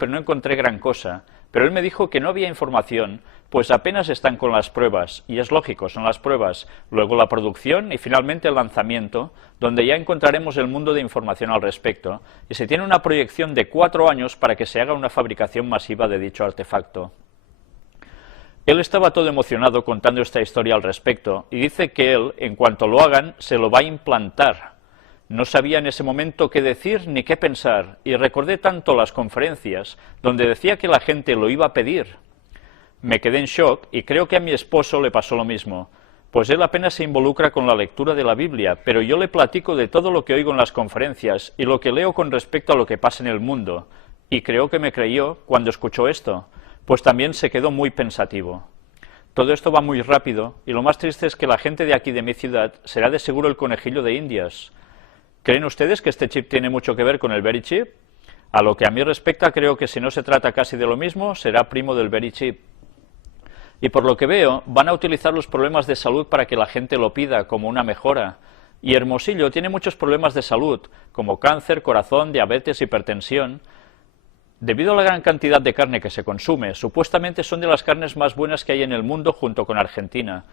pero no encontré gran cosa. Pero él me dijo que no había información, pues apenas están con las pruebas, y es lógico, son las pruebas, luego la producción y finalmente el lanzamiento, donde ya encontraremos el mundo de información al respecto, y se tiene una proyección de 4 años para que se haga una fabricación masiva de dicho artefacto. Él estaba todo emocionado contando esta historia al respecto, y dice que él, en cuanto lo hagan, se lo va a implantar. No sabía en ese momento qué decir ni qué pensar, y recordé tanto las conferencias donde decía que la gente lo iba a pedir. Me quedé en shock y creo que a mi esposo le pasó lo mismo, pues él apenas se involucra con la lectura de la Biblia, pero yo le platico de todo lo que oigo en las conferencias y lo que leo con respecto a lo que pasa en el mundo, y creo que me creyó cuando escuchó esto, pues también se quedó muy pensativo. Todo esto va muy rápido, y lo más triste es que la gente de aquí de mi ciudad será de seguro el conejillo de Indias. ¿Creen ustedes que este chip tiene mucho que ver con el Verichip? A lo que a mí respecta, creo que si no se trata casi de lo mismo, será primo del Verichip. Y por lo que veo, van a utilizar los problemas de salud para que la gente lo pida como una mejora. Y Hermosillo tiene muchos problemas de salud, como cáncer, corazón, diabetes, hipertensión. Debido a la gran cantidad de carne que se consume, supuestamente son de las carnes más buenas que hay en el mundo junto con Argentina.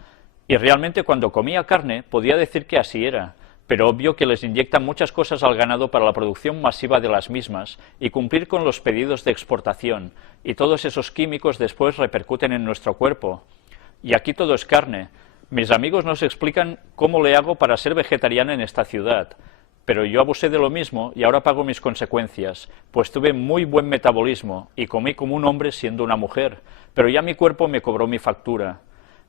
Y realmente cuando comía carne podía decir que así era. Pero obvio que les inyectan muchas cosas al ganado para la producción masiva de las mismas y cumplir con los pedidos de exportación, y todos esos químicos después repercuten en nuestro cuerpo. Y aquí todo es carne. Mis amigos nos explican cómo le hago para ser vegetariana en esta ciudad, pero yo abusé de lo mismo y ahora pago mis consecuencias, pues tuve muy buen metabolismo y comí como un hombre siendo una mujer, pero ya mi cuerpo me cobró mi factura.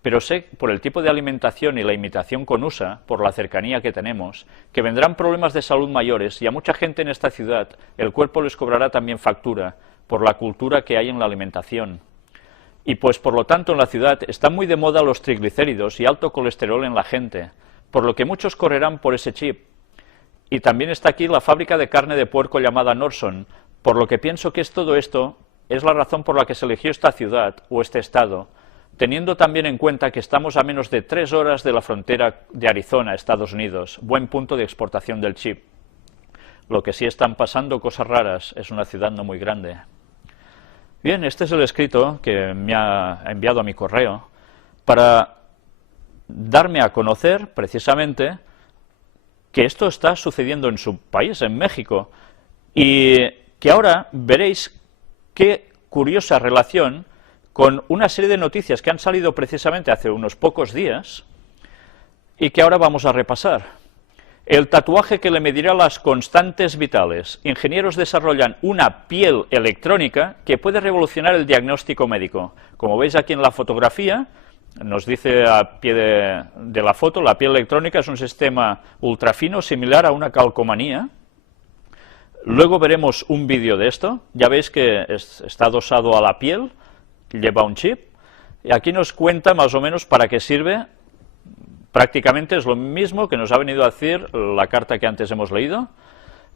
Pero sé, por el tipo de alimentación y la imitación con USA, por la cercanía que tenemos, que vendrán problemas de salud mayores y a mucha gente en esta ciudad el cuerpo les cobrará también factura, por la cultura que hay en la alimentación. Y pues por lo tanto en la ciudad están muy de moda los triglicéridos y alto colesterol en la gente, por lo que muchos correrán por ese chip. Y también está aquí la fábrica de carne de puerco llamada Norson, por lo que pienso que todo esto es la razón por la que se eligió esta ciudad o este estado, teniendo también en cuenta que estamos a menos de 3 horas de la frontera de Arizona, Estados Unidos, buen punto de exportación del chip. Lo que sí están pasando cosas raras, es una ciudad no muy grande. Bien, este es el escrito que me ha enviado a mi correo para darme a conocer precisamente que esto está sucediendo en su país, en México, y que ahora veréis qué curiosa relación con una serie de noticias que han salido precisamente hace unos pocos días y que ahora vamos a repasar. El tatuaje que le medirá las constantes vitales. Ingenieros desarrollan una piel electrónica que puede revolucionar el diagnóstico médico. Como veis aquí en la fotografía, nos dice a pie de la foto, la piel electrónica es un sistema ultrafino similar a una calcomanía. Luego veremos un vídeo de esto. Ya veis que está adosado a la piel, lleva un chip, y aquí nos cuenta más o menos para qué sirve. Prácticamente es lo mismo que nos ha venido a decir la carta que antes hemos leído,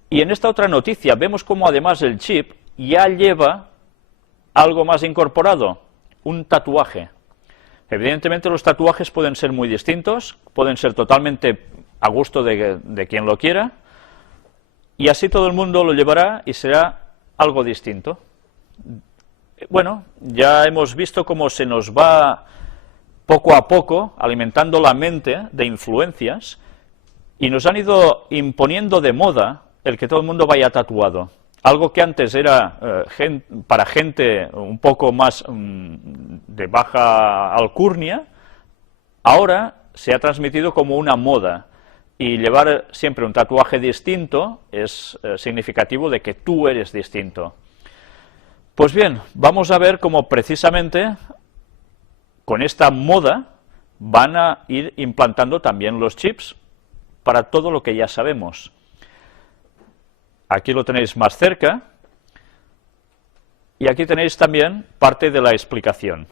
y en esta otra noticia vemos cómo además el chip ya lleva algo más incorporado, un tatuaje. Evidentemente los tatuajes pueden ser muy distintos, pueden ser totalmente a gusto de quien lo quiera, y así todo el mundo lo llevará y será algo distinto. Bueno, ya hemos visto cómo se nos va poco a poco alimentando la mente de influencias y nos han ido imponiendo de moda el que todo el mundo vaya tatuado. Algo que antes era para gente un poco más de baja alcurnia, ahora se ha transmitido como una moda. Y llevar siempre un tatuaje distinto es significativo de que tú eres distinto. Pues bien, vamos a ver cómo precisamente con esta moda van a ir implantando también los chips para todo lo que ya sabemos. Aquí lo tenéis más cerca y aquí tenéis también parte de la explicación.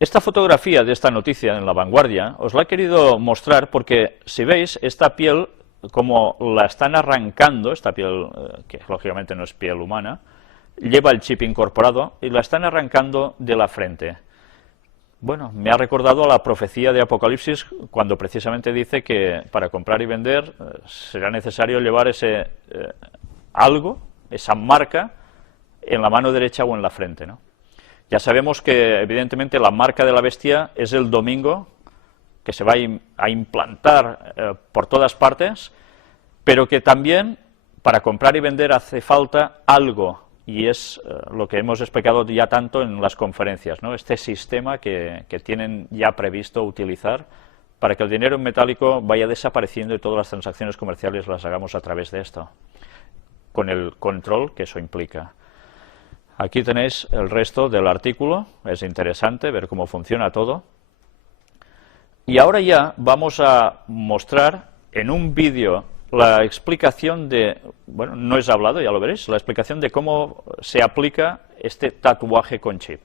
Esta fotografía de esta noticia en La Vanguardia os la he querido mostrar porque, si veis, esta piel, como la están arrancando, esta piel, que lógicamente no es piel humana, lleva el chip incorporado y la están arrancando de la frente. Bueno, me ha recordado a la profecía de Apocalipsis cuando precisamente dice que para comprar y vender será necesario llevar ese algo, esa marca en la mano derecha o en la frente, ¿no? Ya sabemos que, evidentemente, la marca de la bestia es el domingo, que se va a implantar por todas partes, pero que también para comprar y vender hace falta algo, y es lo que hemos explicado ya tanto en las conferencias, ¿no? Este sistema que tienen ya previsto utilizar para que el dinero en metálico vaya desapareciendo y todas las transacciones comerciales las hagamos a través de esto, con el control que eso implica. Aquí tenéis el resto del artículo, es interesante ver cómo funciona todo. Y ahora ya vamos a mostrar en un vídeo la explicación de, bueno, no es hablado, ya lo veréis, la explicación de cómo se aplica este tatuaje con chip.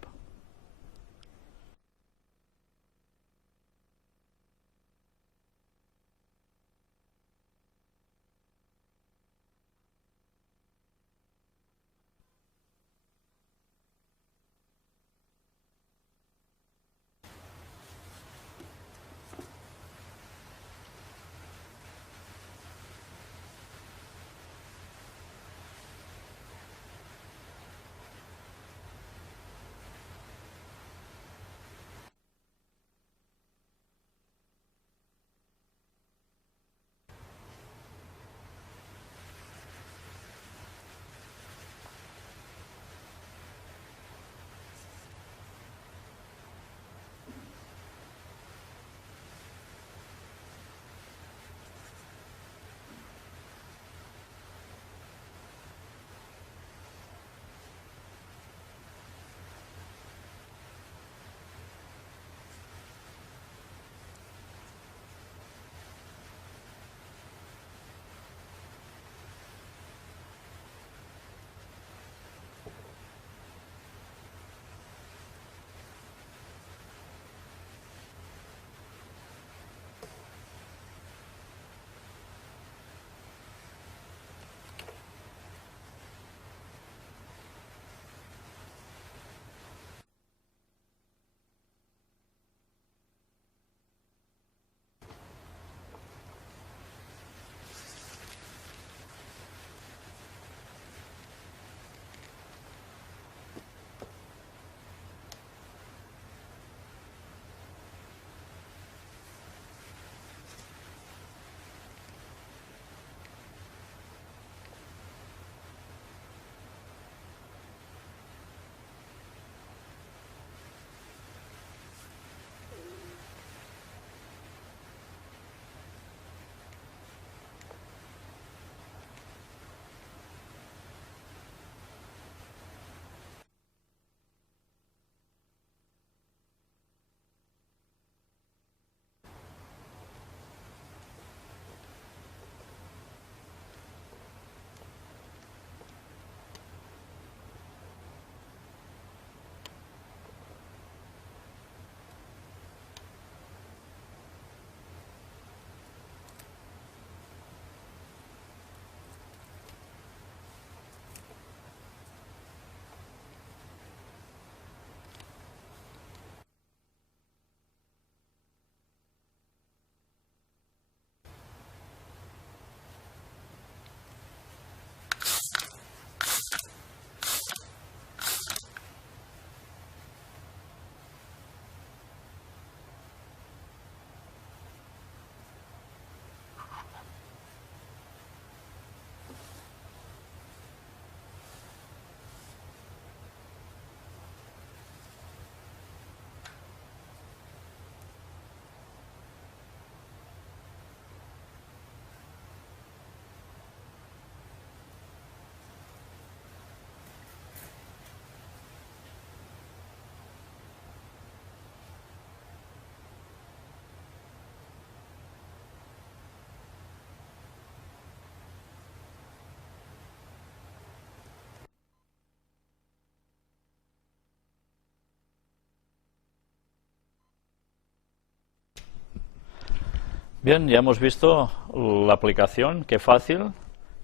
Bien, ya hemos visto la aplicación, qué fácil,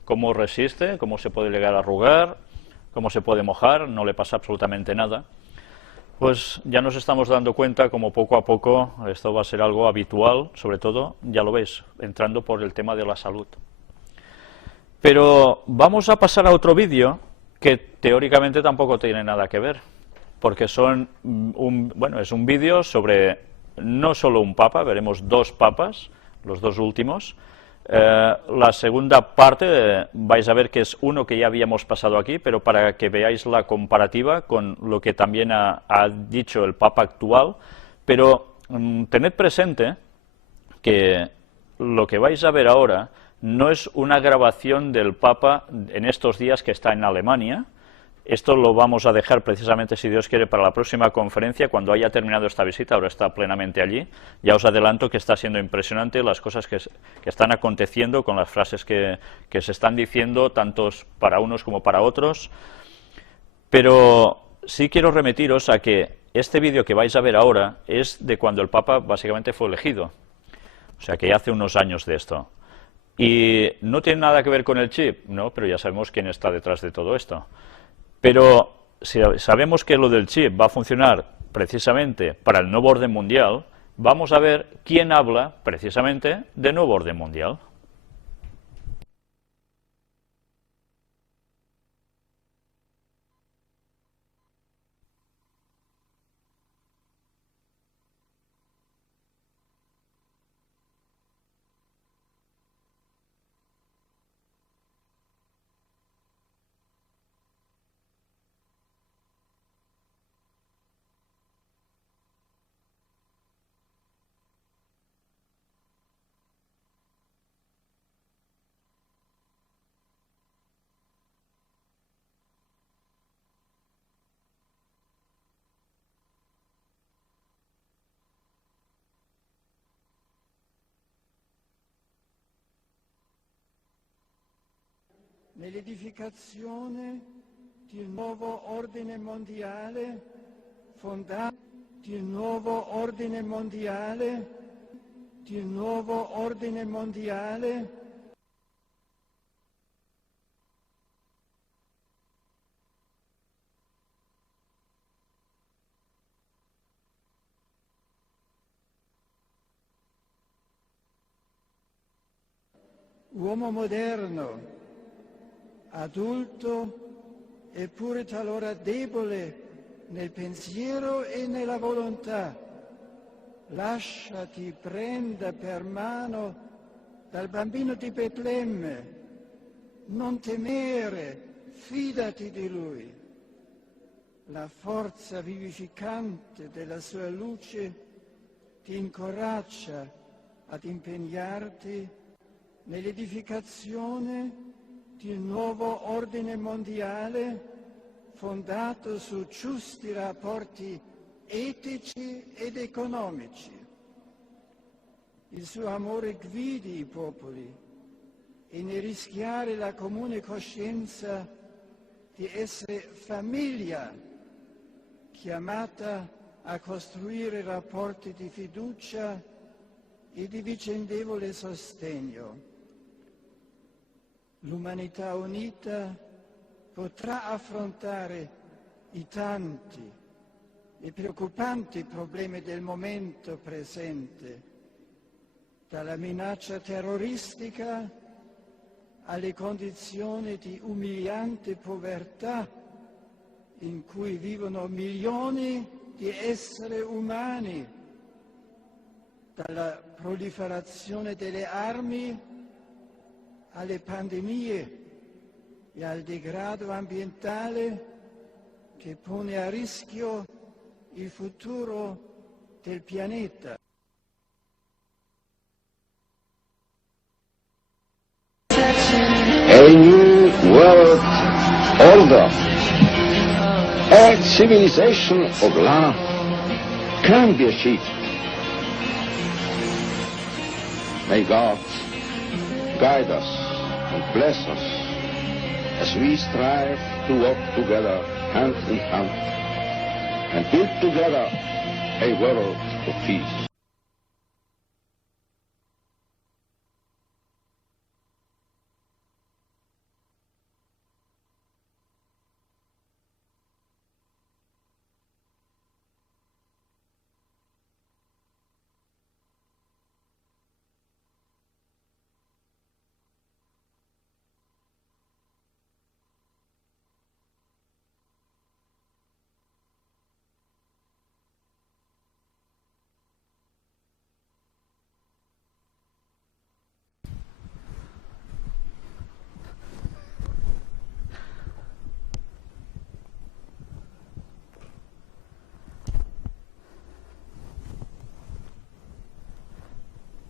cómo resiste, cómo se puede llegar a arrugar, cómo se puede mojar, no le pasa absolutamente nada. Pues ya nos estamos dando cuenta como poco a poco esto va a ser algo habitual, sobre todo, ya lo veis, entrando por el tema de la salud. Pero vamos a pasar a otro vídeo que teóricamente tampoco tiene nada que ver, porque son es un vídeo sobre no solo un papa, veremos dos papas, los dos últimos. La segunda parte vais a ver que es uno que ya habíamos pasado aquí, pero para que veáis la comparativa con lo que también ha dicho el papa actual. Pero tened presente que lo que vais a ver ahora no es una grabación del Papa en estos días que está en Alemania. Esto lo vamos a dejar precisamente, si Dios quiere, para la próxima conferencia, cuando haya terminado esta visita. Ahora está plenamente allí. Ya os adelanto que está siendo impresionante las cosas que están aconteciendo con las frases que se están diciendo, tantos para unos como para otros. Pero sí quiero remitiros a que este vídeo que vais a ver ahora es de cuando el Papa básicamente fue elegido. O sea, que ya hace unos años de esto. Y no tiene nada que ver con el chip, no, pero ya sabemos quién está detrás de todo esto. Pero si sabemos que lo del chip va a funcionar precisamente para el nuevo orden mundial, vamos a ver quién habla precisamente de nuevo orden mundial. Nell'edificazione di un nuovo ordine mondiale fondato di un nuovo ordine mondiale di un nuovo ordine mondiale uomo moderno, adulto eppure talora debole nel pensiero e nella volontà. Lasciati prenda per mano dal bambino di Betlemme, non temere, fidati di lui. La forza vivificante della sua luce ti incoraggia ad impegnarti nell'edificazione di un nuovo ordine mondiale fondato su giusti rapporti etici ed economici. Il suo amore guidi i popoli e ne rischiare la comune coscienza di essere famiglia chiamata a costruire rapporti di fiducia e di vicendevole sostegno. L'umanità unita potrà affrontare i tanti e preoccupanti problemi del momento presente, dalla minaccia terroristica alle condizioni di umiliante povertà in cui vivono milioni di esseri umani, dalla proliferazione delle armi alle pandemie e al degrado ambientale che pone a rischio il futuro del pianeta. A new world order, a civilization of love can be achieved. May God guide us and bless us as we strive to walk together hand in hand and build together a world of peace.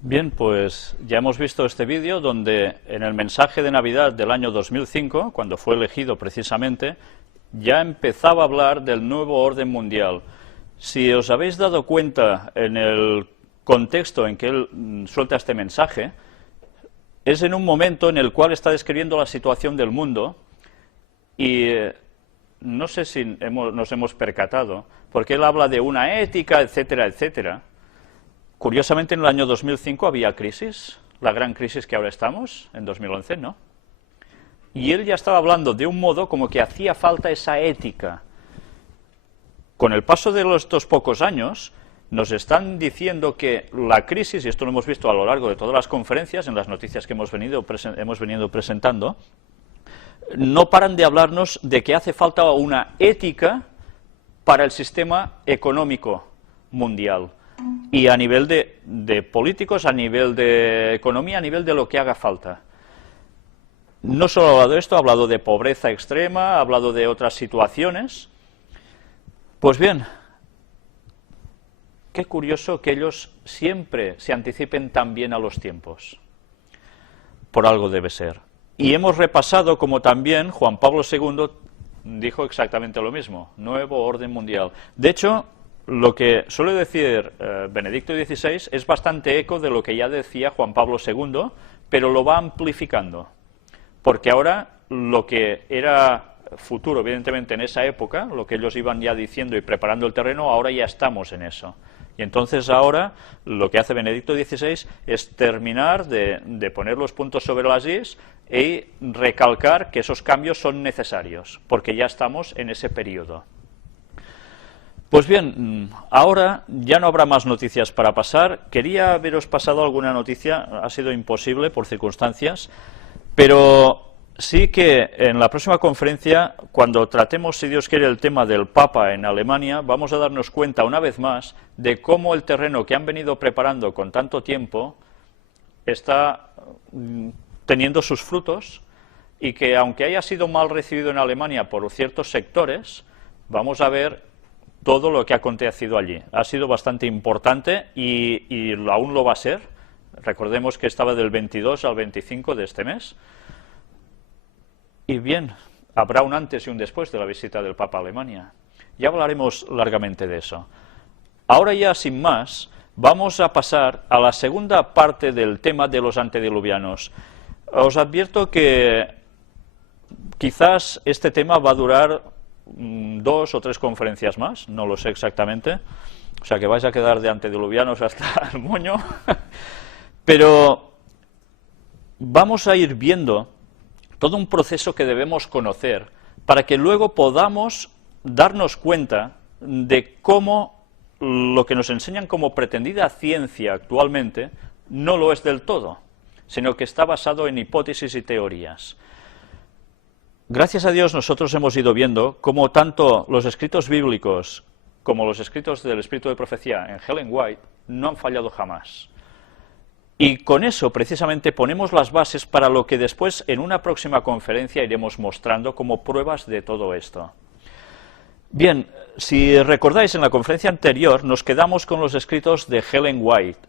Bien, pues ya hemos visto este vídeo donde en el mensaje de Navidad del año 2005, cuando fue elegido precisamente, ya empezaba a hablar del nuevo orden mundial. Si os habéis dado cuenta en el contexto en que él suelta este mensaje, es en un momento en el cual está describiendo la situación del mundo y no sé si nos hemos percatado, porque él habla de una ética, etcétera, etcétera. Curiosamente, en el año 2005 había crisis, la gran crisis que ahora estamos, en 2011, ¿no? Y él ya estaba hablando de un modo como que hacía falta esa ética. Con el paso de estos pocos años, nos están diciendo que la crisis, y esto lo hemos visto a lo largo de todas las conferencias, en las noticias que hemos venido presentando, no paran de hablarnos de que hace falta una ética para el sistema económico mundial. Y a nivel de políticos, a nivel de economía, a nivel de lo que haga falta. No solo ha hablado de esto, ha hablado de pobreza extrema, ha hablado de otras situaciones. Pues bien, qué curioso que ellos siempre se anticipen tan bien a los tiempos. Por algo debe ser. Y hemos repasado como también Juan Pablo II dijo exactamente lo mismo, nuevo orden mundial. De hecho, lo que suele decir Benedicto XVI es bastante eco de lo que ya decía Juan Pablo II, pero lo va amplificando, porque ahora lo que era futuro, evidentemente en esa época, lo que ellos iban ya diciendo y preparando el terreno, ahora ya estamos en eso. Y entonces ahora lo que hace Benedicto XVI es terminar de poner los puntos sobre las is y recalcar que esos cambios son necesarios, porque ya estamos en ese periodo. Pues bien, ahora ya no habrá más noticias para pasar. Quería haberos pasado alguna noticia, ha sido imposible por circunstancias, pero sí que en la próxima conferencia, cuando tratemos, si Dios quiere, el tema del Papa en Alemania, vamos a darnos cuenta una vez más de cómo el terreno que han venido preparando con tanto tiempo está teniendo sus frutos y que, aunque haya sido mal recibido en Alemania por ciertos sectores, vamos a ver todo lo que ha acontecido allí. Ha sido bastante importante y aún lo va a ser. Recordemos que estaba del 22 al 25 de este mes. Y bien, habrá un antes y un después de la visita del Papa a Alemania. Ya hablaremos largamente de eso. Ahora ya, sin más, vamos a pasar a la segunda parte del tema de los antediluvianos. Os advierto que quizás este tema va a durar 2 o 3 conferencias más, no lo sé exactamente, o sea que vais a quedar de antediluvianos hasta el moño, pero vamos a ir viendo todo un proceso que debemos conocer para que luego podamos darnos cuenta de cómo lo que nos enseñan como pretendida ciencia actualmente no lo es del todo, sino que está basado en hipótesis y teorías. Gracias a Dios nosotros hemos ido viendo cómo tanto los escritos bíblicos como los escritos del Espíritu de Profecía en Ellen White no han fallado jamás. Y con eso precisamente ponemos las bases para lo que después en una próxima conferencia iremos mostrando como pruebas de todo esto. Bien, si recordáis en la conferencia anterior nos quedamos con los escritos de Ellen White.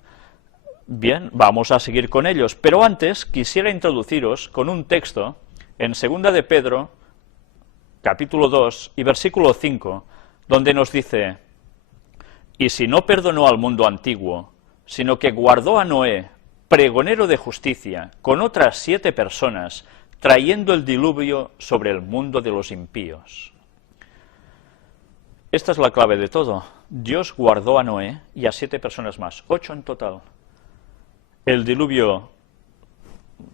Bien, vamos a seguir con ellos, pero antes quisiera introduciros con un texto en 2 de Pedro, capítulo 2 y versículo 5, donde nos dice: y si no perdonó al mundo antiguo, sino que guardó a Noé, pregonero de justicia, con otras 7 personas, trayendo el diluvio sobre el mundo de los impíos. Esta es la clave de todo. Dios guardó a Noé y a 7 personas más, 8 en total. El diluvio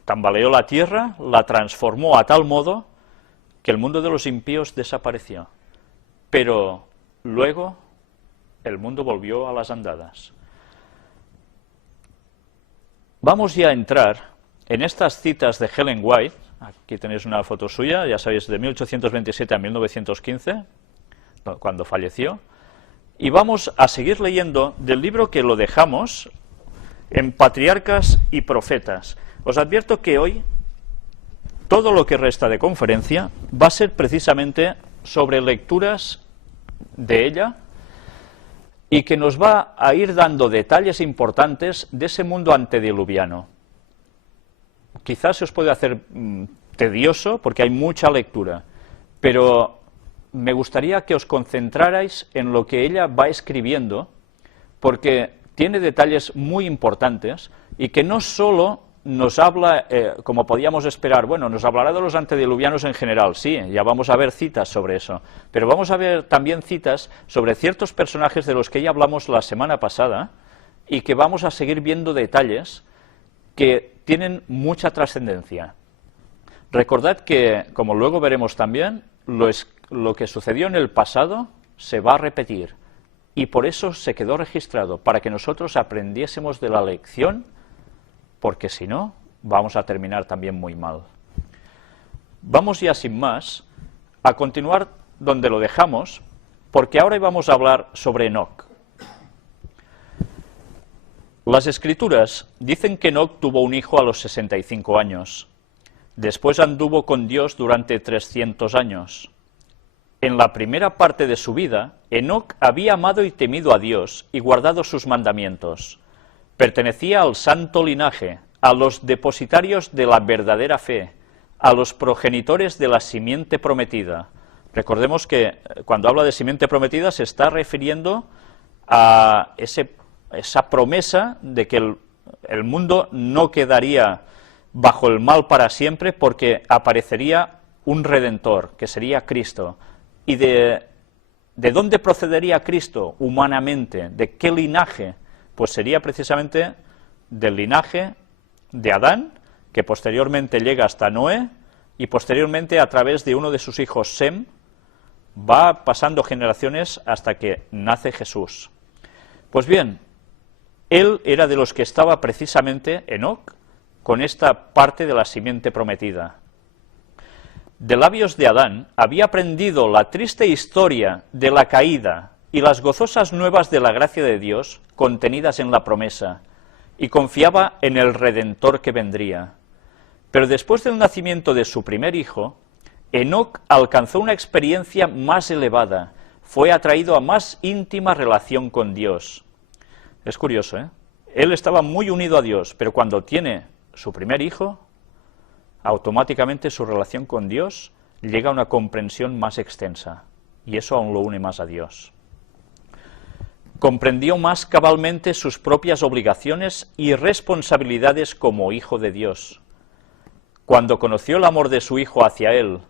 tambaleó la tierra, la transformó a tal modo que el mundo de los impíos desapareció. Pero luego el mundo volvió a las andadas. Vamos ya a entrar en estas citas de Ellen White. Aquí tenéis una foto suya, ya sabéis, de 1827 a 1915, cuando falleció. Y vamos a seguir leyendo del libro que lo dejamos en Patriarcas y Profetas. Os advierto que hoy todo lo que resta de conferencia va a ser precisamente sobre lecturas de ella y que nos va a ir dando detalles importantes de ese mundo antediluviano. Quizás se os puede hacer tedioso porque hay mucha lectura, pero me gustaría que os concentrarais en lo que ella va escribiendo, porque tiene detalles muy importantes y que no solo nos habla, como podíamos esperar, bueno, nos hablará de los antediluvianos en general, sí, ya vamos a ver citas sobre eso, pero vamos a ver también citas sobre ciertos personajes de los que ya hablamos la semana pasada y que vamos a seguir viendo detalles que tienen mucha trascendencia. Recordad que, como luego veremos también, lo que sucedió en el pasado se va a repetir y por eso se quedó registrado, para que nosotros aprendiésemos de la lección, porque si no, vamos a terminar también muy mal. Vamos ya sin más a continuar donde lo dejamos, porque ahora vamos a hablar sobre Enoc. Las Escrituras dicen que Enoc tuvo un hijo a los 65 años. Después anduvo con Dios durante 300 años. En la primera parte de su vida, Enoc había amado y temido a Dios y guardado sus mandamientos. Pertenecía al santo linaje, a los depositarios de la verdadera fe, a los progenitores de la simiente prometida. Recordemos que cuando habla de simiente prometida se está refiriendo a esa promesa de que el mundo no quedaría bajo el mal para siempre, porque aparecería un Redentor, que sería Cristo. ¿Y de dónde procedería Cristo humanamente? ¿De qué linaje? Pues sería precisamente del linaje de Adán, que posteriormente llega hasta Noé, y posteriormente a través de uno de sus hijos, Sem, va pasando generaciones hasta que nace Jesús. Pues bien, él era de los que estaba precisamente, Enoc, con esta parte de la simiente prometida. De labios de Adán había aprendido la triste historia de la caída y las gozosas nuevas de la gracia de Dios contenidas en la promesa, y confiaba en el Redentor que vendría. Pero después del nacimiento de su primer hijo, Enoc alcanzó una experiencia más elevada, fue atraído a más íntima relación con Dios. Es curioso, ¿eh? Él estaba muy unido a Dios, pero cuando tiene su primer hijo, automáticamente su relación con Dios llega a una comprensión más extensa, y eso aún lo une más a Dios. Comprendió más cabalmente sus propias obligaciones y responsabilidades como hijo de Dios. Cuando conoció el amor de su hijo hacia él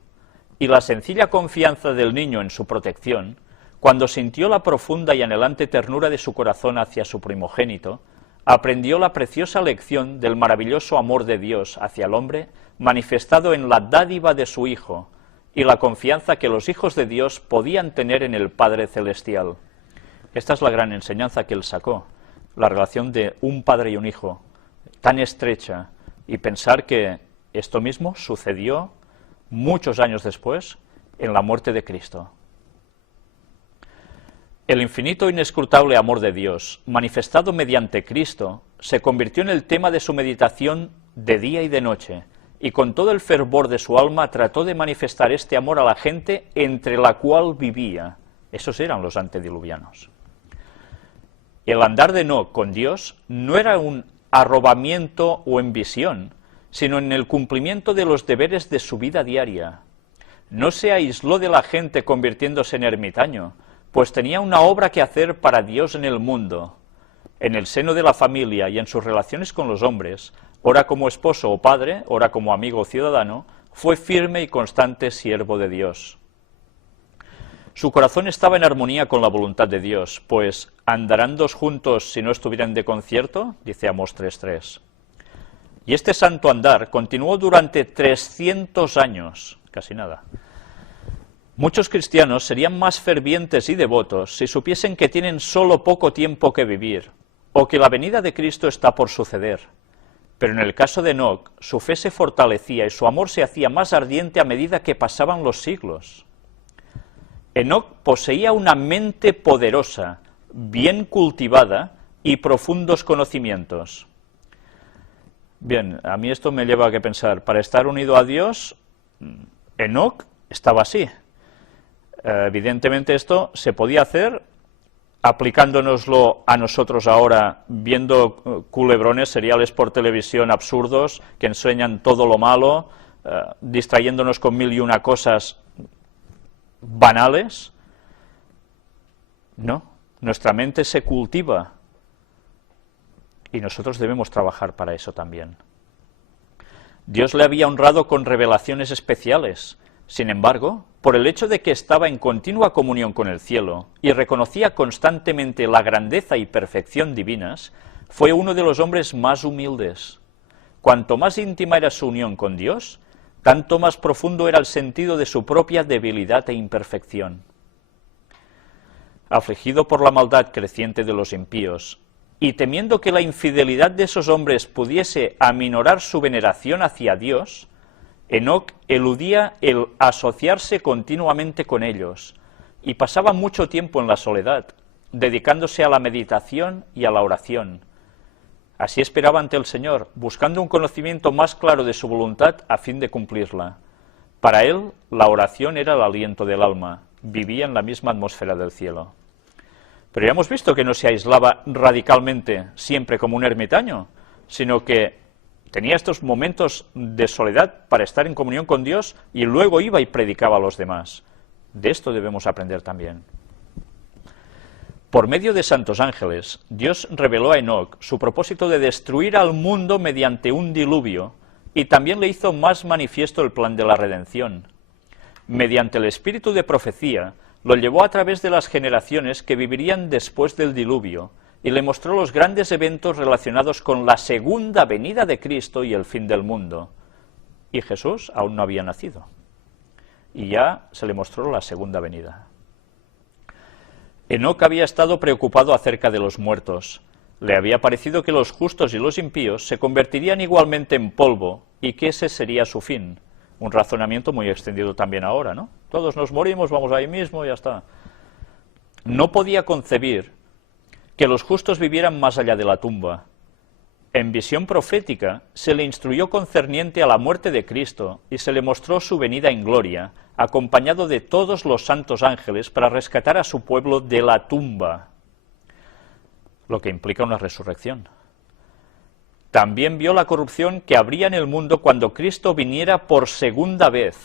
y la sencilla confianza del niño en su protección, cuando sintió la profunda y anhelante ternura de su corazón hacia su primogénito, aprendió la preciosa lección del maravilloso amor de Dios hacia el hombre, manifestado en la dádiva de su Hijo, y la confianza que los hijos de Dios podían tener en el Padre Celestial. Esta es la gran enseñanza que él sacó, la relación de un padre y un hijo, tan estrecha, y pensar que esto mismo sucedió muchos años después en la muerte de Cristo. El infinito e inescrutable amor de Dios, manifestado mediante Cristo, se convirtió en el tema de su meditación de día y de noche, y con todo el fervor de su alma trató de manifestar este amor a la gente entre la cual vivía. Esos eran los antediluvianos. El andar de Enoc con Dios no era un arrobamiento o en visión, sino en el cumplimiento de los deberes de su vida diaria. No se aisló de la gente convirtiéndose en ermitaño, pues tenía una obra que hacer para Dios en el mundo. En el seno de la familia y en sus relaciones con los hombres, ora como esposo o padre, ora como amigo o ciudadano, fue firme y constante siervo de Dios. Su corazón estaba en armonía con la voluntad de Dios, pues ¿andarán dos juntos si no estuvieran de concierto?, dice Amós 3:3. Y este santo andar continuó durante 300 años, casi nada. Muchos cristianos serían más fervientes y devotos si supiesen que tienen solo poco tiempo que vivir, o que la venida de Cristo está por suceder. Pero en el caso de Enoc, su fe se fortalecía y su amor se hacía más ardiente a medida que pasaban los siglos. Enoc poseía una mente poderosa, bien cultivada y profundos conocimientos. Bien, a mí esto me lleva a pensar, para estar unido a Dios, Enoc estaba así. Evidentemente esto se podía hacer aplicándonoslo a nosotros ahora, viendo culebrones, seriales por televisión absurdos que enseñan todo lo malo, distrayéndonos con mil y una cosas banales. No, nuestra mente se cultiva y nosotros debemos trabajar para eso también. Dios le había honrado con revelaciones especiales. Sin embargo, por el hecho de que estaba en continua comunión con el cielo y reconocía constantemente la grandeza y perfección divinas, fue uno de los hombres más humildes. Cuanto más íntima era su unión con Dios, tanto más profundo era el sentido de su propia debilidad e imperfección. Afligido por la maldad creciente de los impíos, y temiendo que la infidelidad de esos hombres pudiese aminorar su veneración hacia Dios, Enoc eludía el asociarse continuamente con ellos, y pasaba mucho tiempo en la soledad, dedicándose a la meditación y a la oración. Así esperaba ante el Señor, buscando un conocimiento más claro de su voluntad a fin de cumplirla. Para él, la oración era el aliento del alma, vivía en la misma atmósfera del cielo. Pero ya hemos visto que no se aislaba radicalmente siempre como un ermitaño, sino que tenía estos momentos de soledad para estar en comunión con Dios y luego iba y predicaba a los demás. De esto debemos aprender también. Por medio de santos ángeles, Dios reveló a Enoc su propósito de destruir al mundo mediante un diluvio y también le hizo más manifiesto el plan de la redención. Mediante el espíritu de profecía, lo llevó a través de las generaciones que vivirían después del diluvio y le mostró los grandes eventos relacionados con la segunda venida de Cristo y el fin del mundo. Y Jesús aún no había nacido. Y ya se le mostró la segunda venida. Enoc había estado preocupado acerca de los muertos. Le había parecido que los justos y los impíos se convertirían igualmente en polvo y que ese sería su fin. Un razonamiento muy extendido también ahora, ¿no? Todos nos morimos, vamos ahí mismo y ya está. No podía concebir que los justos vivieran más allá de la tumba. En visión profética se le instruyó concerniente a la muerte de Cristo y se le mostró su venida en gloria, acompañado de todos los santos ángeles para rescatar a su pueblo de la tumba, lo que implica una resurrección. También vio la corrupción que habría en el mundo cuando Cristo viniera por segunda vez,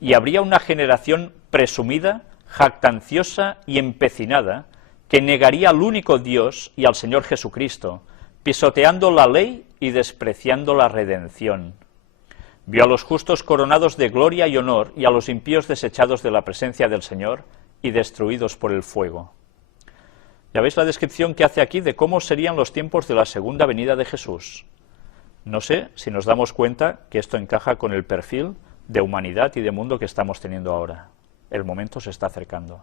y habría una generación presumida, jactanciosa y empecinada, que negaría al único Dios y al Señor Jesucristo, pisoteando la ley y despreciando la redención. Vio a los justos coronados de gloria y honor, y a los impíos desechados de la presencia del Señor y destruidos por el fuego. Ya veis la descripción que hace aquí de cómo serían los tiempos de la segunda venida de Jesús. No sé si nos damos cuenta que esto encaja con el perfil de humanidad y de mundo que estamos teniendo ahora. El momento se está acercando.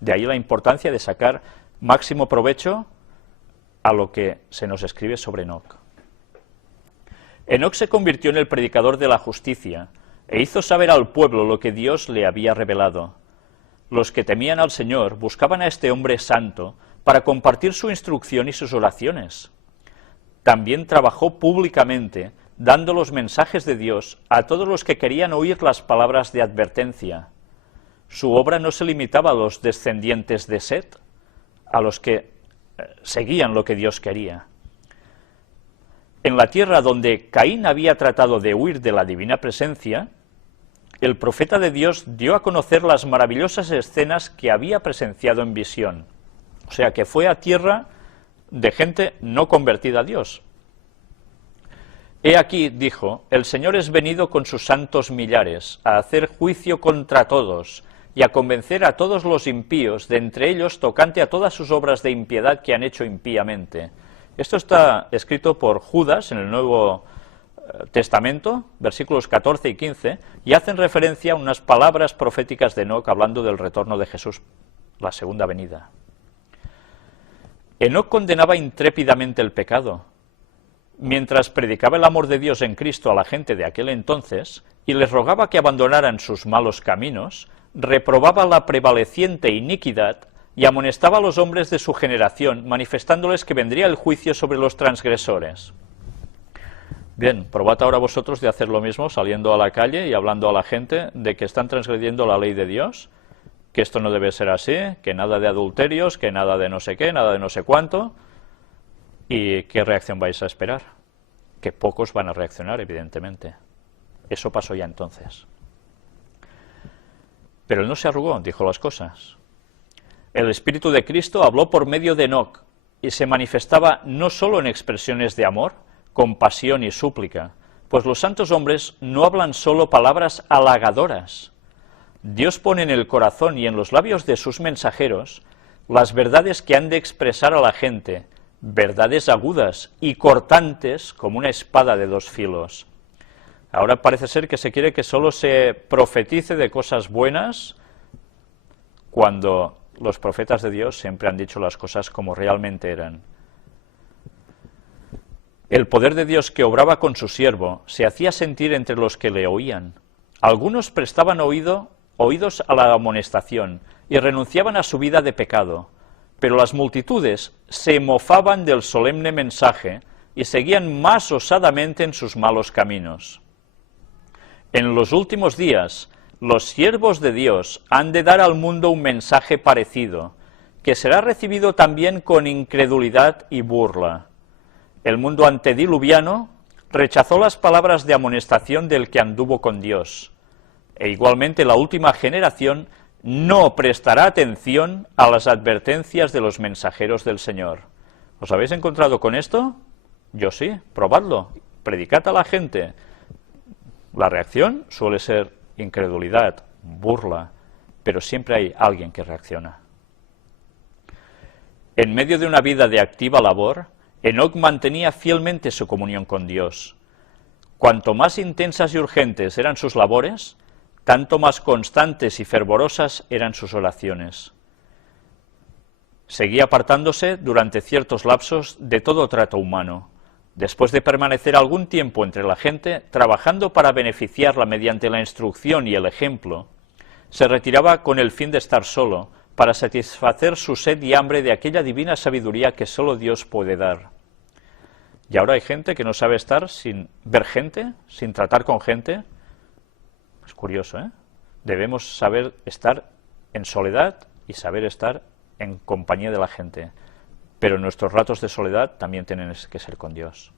De ahí la importancia de sacar máximo provecho a lo que se nos escribe sobre Enoc. Enoc se convirtió en el predicador de la justicia e hizo saber al pueblo lo que Dios le había revelado. Los que temían al Señor buscaban a este hombre santo para compartir su instrucción y sus oraciones. También trabajó públicamente, dando los mensajes de Dios a todos los que querían oír las palabras de advertencia. Su obra no se limitaba a los descendientes de Set, a los que seguían lo que Dios quería. En la tierra donde Caín había tratado de huir de la divina presencia, el profeta de Dios dio a conocer las maravillosas escenas que había presenciado en visión. O sea, que fue a tierra de gente no convertida a Dios. He aquí, dijo, el Señor es venido con sus santos millares, a hacer juicio contra todos, y a convencer a todos los impíos, de entre ellos tocante a todas sus obras de impiedad que han hecho impíamente. Esto está escrito por Judas en el Nuevo Testamento, versículos 14 y 15, y hacen referencia a unas palabras proféticas de Enoc hablando del retorno de Jesús, la segunda venida. Enoc condenaba intrépidamente el pecado, mientras predicaba el amor de Dios en Cristo a la gente de aquel entonces, y les rogaba que abandonaran sus malos caminos, reprobaba la prevaleciente iniquidad y amonestaba a los hombres de su generación, manifestándoles que vendría el juicio sobre los transgresores. Bien, probad ahora vosotros de hacer lo mismo, saliendo a la calle y hablando a la gente de que están transgrediendo la ley de Dios, que esto no debe ser así, que nada de adulterios, que nada de no sé qué, nada de no sé cuánto. ¿Y qué reacción vais a esperar? Que pocos van a reaccionar, evidentemente. Eso pasó ya entonces. Pero él no se arrugó, dijo las cosas. El Espíritu de Cristo habló por medio de Enoc y se manifestaba no solo en expresiones de amor, compasión y súplica, pues los santos hombres no hablan solo palabras halagadoras. Dios pone en el corazón y en los labios de sus mensajeros las verdades que han de expresar a la gente, verdades agudas y cortantes como una espada de dos filos. Ahora parece ser que se quiere que solo se profetice de cosas buenas, cuando los profetas de Dios siempre han dicho las cosas como realmente eran. El poder de Dios que obraba con su siervo se hacía sentir entre los que le oían. Algunos prestaban oídos a la amonestación y renunciaban a su vida de pecado, pero las multitudes se mofaban del solemne mensaje y seguían más osadamente en sus malos caminos. En los últimos días, los siervos de Dios han de dar al mundo un mensaje parecido, que será recibido también con incredulidad y burla. El mundo antediluviano rechazó las palabras de amonestación del que anduvo con Dios, e igualmente la última generación no prestará atención a las advertencias de los mensajeros del Señor. ¿Os habéis encontrado con esto? Yo sí, probadlo, predicad a la gente. La reacción suele ser incredulidad, burla, pero siempre hay alguien que reacciona. En medio de una vida de activa labor, Enoc mantenía fielmente su comunión con Dios. Cuanto más intensas y urgentes eran sus labores, tanto más constantes y fervorosas eran sus oraciones. Seguía apartándose durante ciertos lapsos de todo trato humano. Después de permanecer algún tiempo entre la gente, trabajando para beneficiarla mediante la instrucción y el ejemplo, se retiraba con el fin de estar solo, para satisfacer su sed y hambre de aquella divina sabiduría que solo Dios puede dar. Y ahora hay gente que no sabe estar sin ver gente, sin tratar con gente. Es curioso, ¿eh? Debemos saber estar en soledad y saber estar en compañía de la gente. Pero nuestros ratos de soledad también tienen que ser con Dios.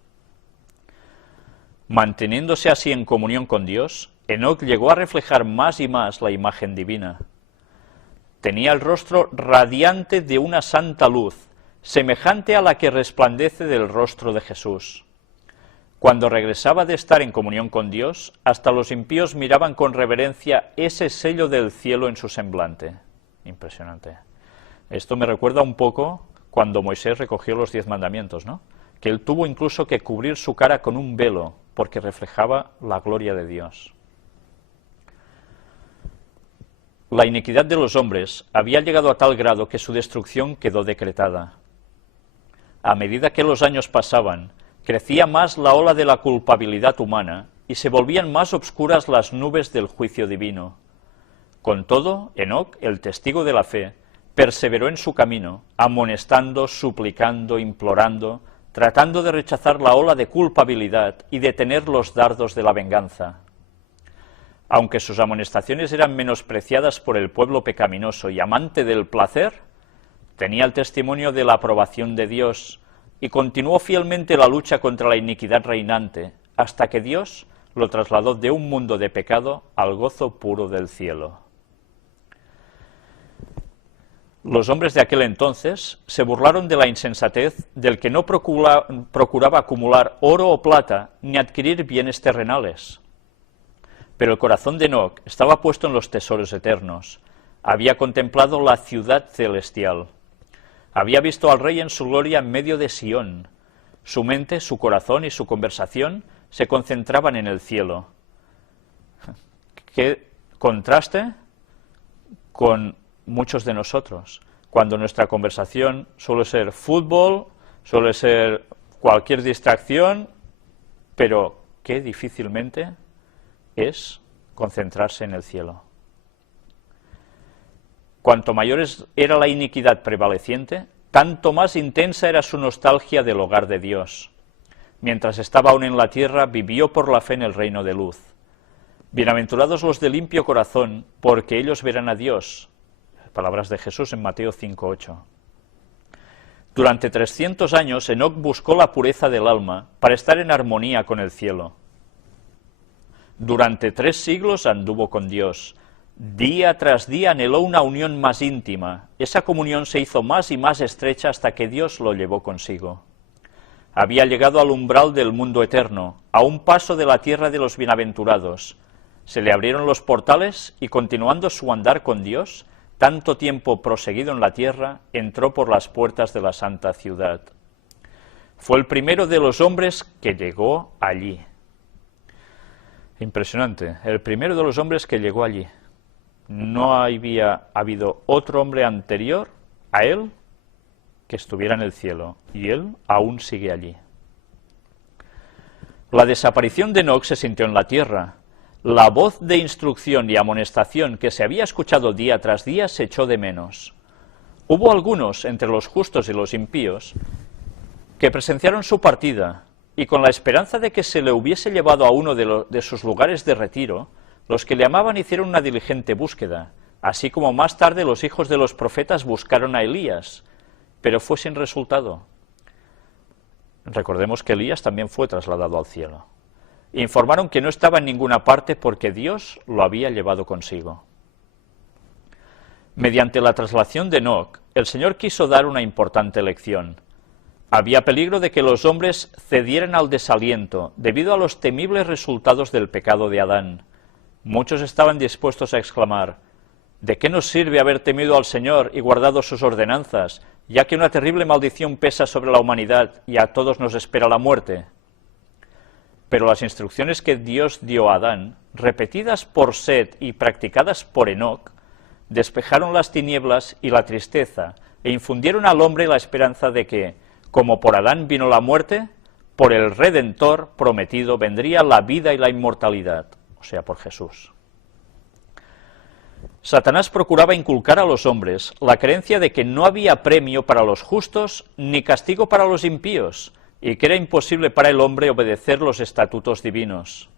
Manteniéndose así en comunión con Dios, Enoc llegó a reflejar más y más la imagen divina. Tenía el rostro radiante de una santa luz, semejante a la que resplandece del rostro de Jesús. Cuando regresaba de estar en comunión con Dios, hasta los impíos miraban con reverencia ese sello del cielo en su semblante. Impresionante. Esto me recuerda un poco cuando Moisés recogió los 10 mandamientos, ¿no? Que él tuvo incluso que cubrir su cara con un velo, porque reflejaba la gloria de Dios. La iniquidad de los hombres había llegado a tal grado que su destrucción quedó decretada. A medida que los años pasaban, crecía más la ola de la culpabilidad humana y se volvían más obscuras las nubes del juicio divino. Con todo, Enoc, el testigo de la fe, perseveró en su camino, amonestando, suplicando, implorando, tratando de rechazar la ola de culpabilidad y detener los dardos de la venganza. Aunque sus amonestaciones eran menospreciadas por el pueblo pecaminoso y amante del placer, tenía el testimonio de la aprobación de Dios y continuó fielmente la lucha contra la iniquidad reinante, hasta que Dios lo trasladó de un mundo de pecado al gozo puro del cielo. Los hombres de aquel entonces se burlaron de la insensatez del que no procuraba acumular oro o plata ni adquirir bienes terrenales. Pero el corazón de Enoc estaba puesto en los tesoros eternos. Había contemplado la ciudad celestial. Había visto al Rey en su gloria en medio de Sión. Su mente, su corazón y su conversación se concentraban en el cielo. Qué contraste con muchos de nosotros, cuando nuestra conversación suele ser fútbol, suele ser cualquier distracción, pero qué difícilmente es concentrarse en el cielo. Cuanto mayor era la iniquidad prevaleciente, tanto más intensa era su nostalgia del hogar de Dios. Mientras estaba aún en la tierra, vivió por la fe en el reino de luz. Bienaventurados los de limpio corazón, porque ellos verán a Dios. palabras de Jesús en Mateo 5:8. Durante 300 años Enoc buscó la pureza del alma para estar en armonía con el cielo. Durante 3 siglos anduvo con Dios. Día tras día anheló una unión más íntima. Esa comunión se hizo más y más estrecha hasta que Dios lo llevó consigo. Había llegado al umbral del mundo eterno, a un paso de la tierra de los bienaventurados. Se le abrieron los portales y, continuando su andar con Dios, tanto tiempo proseguido en la tierra, entró por las puertas de la santa ciudad. Fue el primero de los hombres que llegó allí. Impresionante, el primero de los hombres que llegó allí. No había habido otro hombre anterior a él que estuviera en el cielo, y él aún sigue allí. La desaparición de Enoc se sintió en la tierra. La voz de instrucción y amonestación que se había escuchado día tras día se echó de menos. Hubo algunos, entre los justos y los impíos, que presenciaron su partida, y con la esperanza de que se le hubiese llevado a uno de sus lugares de retiro, los que le amaban hicieron una diligente búsqueda, así como más tarde los hijos de los profetas buscaron a Elías, pero fue sin resultado. Recordemos que Elías también fue trasladado al cielo. Informaron que no estaba en ninguna parte porque Dios lo había llevado consigo. Mediante la traslación de Enoc, el Señor quiso dar una importante lección. Había peligro de que los hombres cedieran al desaliento debido a los temibles resultados del pecado de Adán. Muchos estaban dispuestos a exclamar: ¿de qué nos sirve haber temido al Señor y guardado sus ordenanzas, ya que una terrible maldición pesa sobre la humanidad y a todos nos espera la muerte? Pero las instrucciones que Dios dio a Adán, repetidas por Set y practicadas por Enoc, despejaron las tinieblas y la tristeza e infundieron al hombre la esperanza de que, como por Adán vino la muerte, por el Redentor prometido vendría la vida y la inmortalidad, o sea, por Jesús. Satanás procuraba inculcar a los hombres la creencia de que no había premio para los justos ni castigo para los impíos, y que era imposible para el hombre obedecer los estatutos divinos.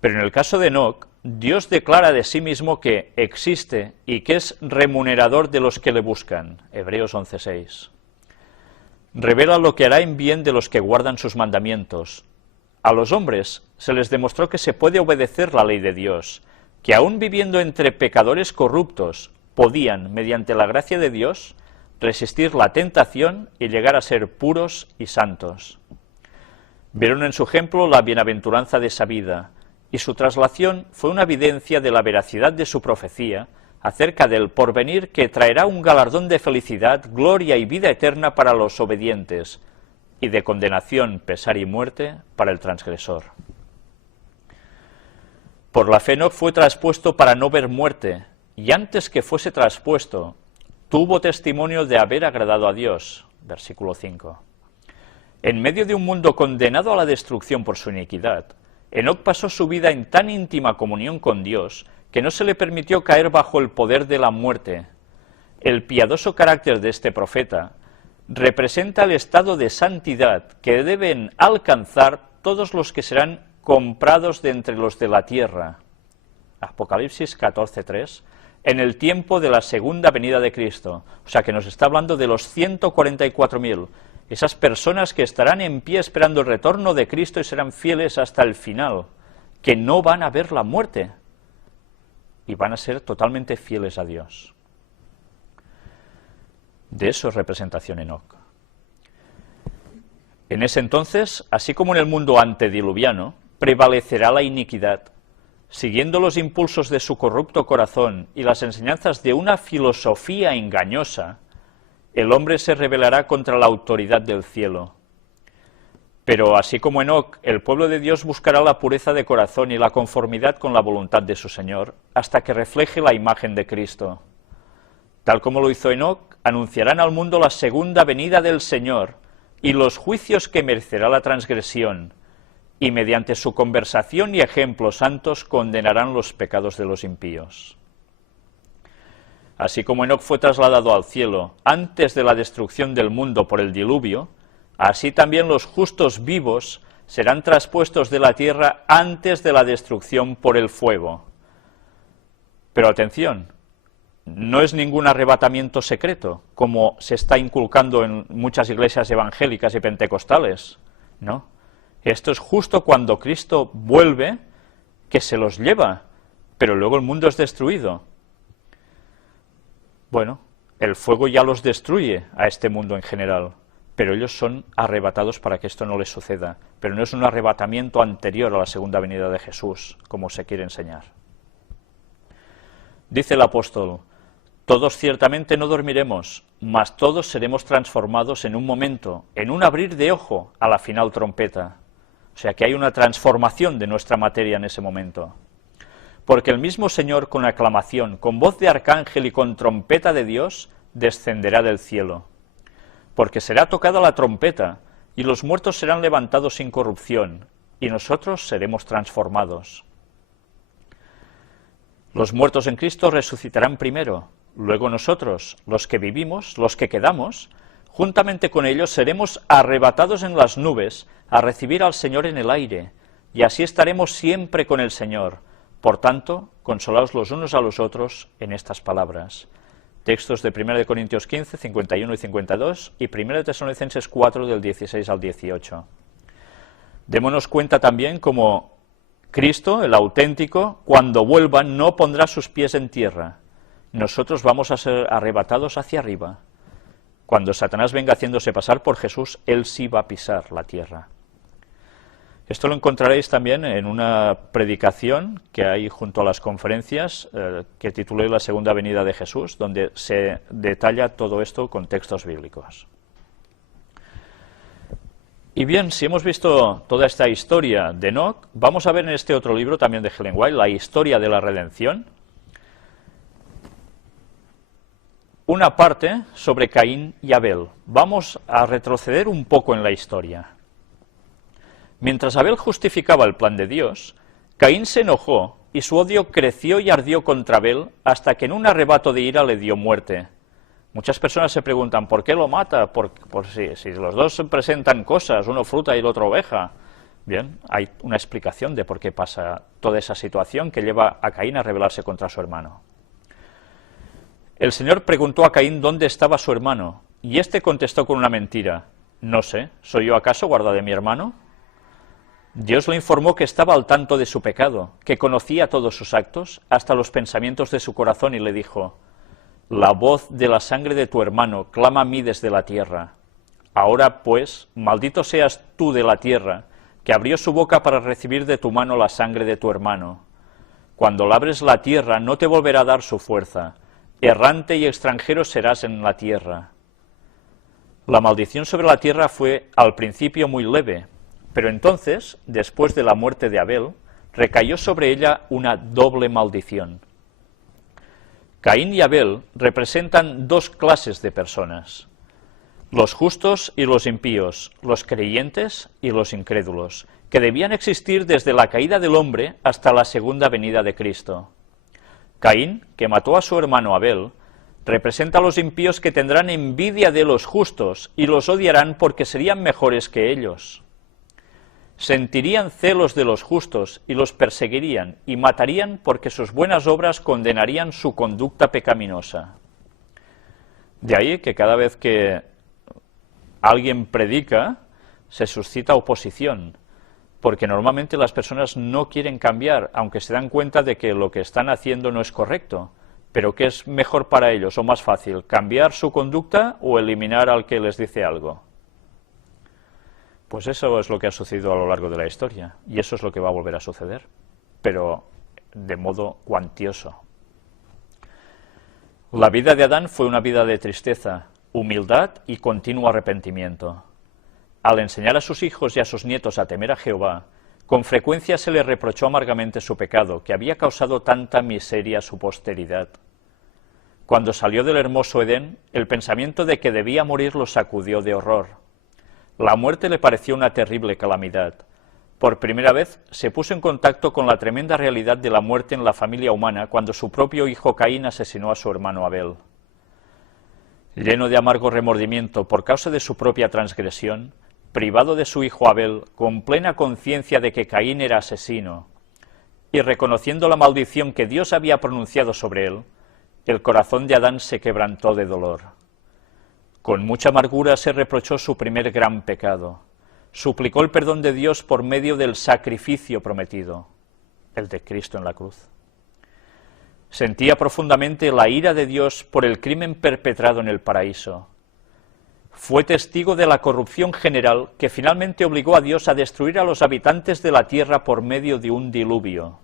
Pero en el caso de Enoc, Dios declara de sí mismo que existe y que es remunerador de los que le buscan. Hebreos 11:6. Revela lo que hará en bien de los que guardan sus mandamientos. A los hombres se les demostró que se puede obedecer la ley de Dios, que aún viviendo entre pecadores corruptos, podían, mediante la gracia de Dios, resistir la tentación y llegar a ser puros y santos. Vieron en su ejemplo la bienaventuranza de esa vida, y su traslación fue una evidencia de la veracidad de su profecía acerca del porvenir que traerá un galardón de felicidad, gloria y vida eterna para los obedientes, y de condenación, pesar y muerte para el transgresor. Por la fe Enoc fue traspuesto para no ver muerte, y antes que fuese traspuesto, tuvo testimonio de haber agradado a Dios. Versículo 5. En medio de un mundo condenado a la destrucción por su iniquidad, Enoc pasó su vida en tan íntima comunión con Dios que no se le permitió caer bajo el poder de la muerte. El piadoso carácter de este profeta representa el estado de santidad que deben alcanzar todos los que serán comprados de entre los de la tierra. Apocalipsis 14:3, en el tiempo de la segunda venida de Cristo. O sea que nos está hablando de los 144.000, esas personas que estarán en pie esperando el retorno de Cristo y serán fieles hasta el final, que no van a ver la muerte y van a ser totalmente fieles a Dios. De eso es representación Enoc. En ese entonces, así como en el mundo antediluviano, prevalecerá la iniquidad. Siguiendo los impulsos de su corrupto corazón y las enseñanzas de una filosofía engañosa, el hombre se rebelará contra la autoridad del cielo. Pero así como Enoc, el pueblo de Dios buscará la pureza de corazón y la conformidad con la voluntad de su Señor, hasta que refleje la imagen de Cristo. Tal como lo hizo Enoc, anunciarán al mundo la segunda venida del Señor y los juicios que merecerá la transgresión, y mediante su conversación y ejemplos santos condenarán los pecados de los impíos. Así como Enoc fue trasladado al cielo antes de la destrucción del mundo por el diluvio, así también los justos vivos serán traspuestos de la tierra antes de la destrucción por el fuego. Pero atención, no es ningún arrebatamiento secreto, como se está inculcando en muchas iglesias evangélicas y pentecostales, ¿no? Esto es justo cuando Cristo vuelve, que se los lleva, pero luego el mundo es destruido. Bueno, el fuego ya los destruye a este mundo en general, pero ellos son arrebatados para que esto no les suceda, pero no es un arrebatamiento anterior a la segunda venida de Jesús, como se quiere enseñar. Dice el apóstol: todos ciertamente no dormiremos, mas todos seremos transformados en un momento, en un abrir de ojo, a la final trompeta. O sea que hay una transformación de nuestra materia en ese momento. Porque el mismo Señor, con aclamación, con voz de arcángel y con trompeta de Dios, descenderá del cielo. Porque será tocada la trompeta, y los muertos serán levantados sin corrupción, y nosotros seremos transformados. Los muertos en Cristo resucitarán primero, luego nosotros, los que vivimos, los que quedamos, juntamente con ellos seremos arrebatados en las nubes a recibir al Señor en el aire, y así estaremos siempre con el Señor. Por tanto, consolaos los unos a los otros en estas palabras. Textos de 1 Corintios 15, 51 y 52, y 1 Tesalonicenses 4, del 16 al 18. Démonos cuenta también como Cristo, el auténtico, cuando vuelva no pondrá sus pies en tierra. Nosotros vamos a ser arrebatados hacia arriba. Cuando Satanás venga haciéndose pasar por Jesús, él sí va a pisar la tierra. Esto lo encontraréis también en una predicación que hay junto a las conferencias que titulé La segunda venida de Jesús, donde se detalla todo esto con textos bíblicos. Y bien, si hemos visto toda esta historia de Enoc, vamos a ver en este otro libro también de Ellen White, La historia de la redención, una parte sobre Caín y Abel. Vamos a retroceder un poco en la historia. Mientras Abel justificaba el plan de Dios, Caín se enojó y su odio creció y ardió contra Abel hasta que en un arrebato de ira le dio muerte. Muchas personas se preguntan, ¿por qué lo mata? Por si los dos presentan cosas, uno fruta y el otro oveja. Bien, hay una explicación de por qué pasa toda esa situación que lleva a Caín a rebelarse contra su hermano. El Señor preguntó a Caín dónde estaba su hermano, y éste contestó con una mentira. No sé, ¿soy yo acaso guarda de mi hermano? Dios le informó que estaba al tanto de su pecado, que conocía todos sus actos, hasta los pensamientos de su corazón, y le dijo: la voz de la sangre de tu hermano clama a mí desde la tierra. Ahora, pues, maldito seas tú de la tierra, que abrió su boca para recibir de tu mano la sangre de tu hermano. Cuando labres la tierra, no te volverá a dar su fuerza. Errante y extranjero serás en la tierra. La maldición sobre la tierra fue al principio muy leve, pero entonces, después de la muerte de Abel, recayó sobre ella una doble maldición. Caín y Abel representan dos clases de personas: los justos y los impíos, los creyentes y los incrédulos, que debían existir desde la caída del hombre hasta la segunda venida de Cristo. Caín, que mató a su hermano Abel, representa a los impíos que tendrán envidia de los justos y los odiarán porque serían mejores que ellos. Sentirían celos de los justos y los perseguirían y matarían porque sus buenas obras condenarían su conducta pecaminosa. De ahí que cada vez que alguien predica se suscita oposición, porque normalmente las personas no quieren cambiar, aunque se dan cuenta de que lo que están haciendo no es correcto. Pero ¿qué es mejor para ellos o más fácil? ¿Cambiar su conducta o eliminar al que les dice algo? Pues eso es lo que ha sucedido a lo largo de la historia, y eso es lo que va a volver a suceder, pero de modo cuantioso. La vida de Adán fue una vida de tristeza, humildad y continuo arrepentimiento. Al enseñar a sus hijos y a sus nietos a temer a Jehová, con frecuencia se le reprochó amargamente su pecado, que había causado tanta miseria a su posteridad. Cuando salió del hermoso Edén, el pensamiento de que debía morir lo sacudió de horror. La muerte le pareció una terrible calamidad. Por primera vez se puso en contacto con la tremenda realidad de la muerte en la familia humana cuando su propio hijo Caín asesinó a su hermano Abel. Lleno de amargo remordimiento por causa de su propia transgresión, privado de su hijo Abel, con plena conciencia de que Caín era asesino, y reconociendo la maldición que Dios había pronunciado sobre él, el corazón de Adán se quebrantó de dolor. Con mucha amargura se reprochó su primer gran pecado. Suplicó el perdón de Dios por medio del sacrificio prometido, el de Cristo en la cruz. Sentía profundamente la ira de Dios por el crimen perpetrado en el paraíso. Fue testigo de la corrupción general que finalmente obligó a Dios a destruir a los habitantes de la tierra por medio de un diluvio.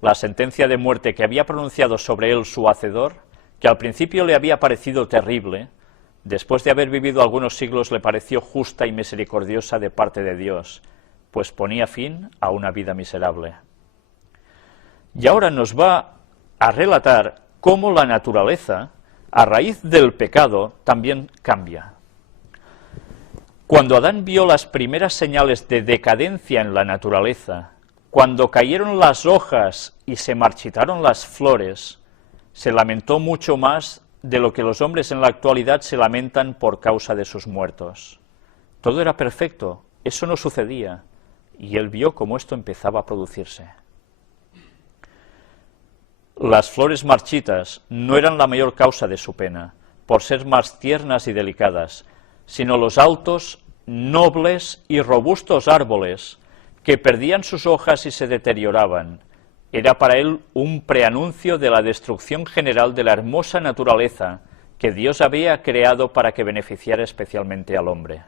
La sentencia de muerte que había pronunciado sobre él su hacedor, que al principio le había parecido terrible, después de haber vivido algunos siglos le pareció justa y misericordiosa de parte de Dios, pues ponía fin a una vida miserable. Y ahora nos va a relatar cómo la naturaleza, a raíz del pecado, también cambia. Cuando Adán vio las primeras señales de decadencia en la naturaleza, cuando cayeron las hojas y se marchitaron las flores, se lamentó mucho más de lo que los hombres en la actualidad se lamentan por causa de sus muertos. Todo era perfecto, eso no sucedía, y él vio cómo esto empezaba a producirse. Las flores marchitas no eran la mayor causa de su pena, por ser más tiernas y delicadas, sino los altos, nobles y robustos árboles que perdían sus hojas y se deterioraban. Era para él un preanuncio de la destrucción general de la hermosa naturaleza que Dios había creado para que beneficiara especialmente al hombre.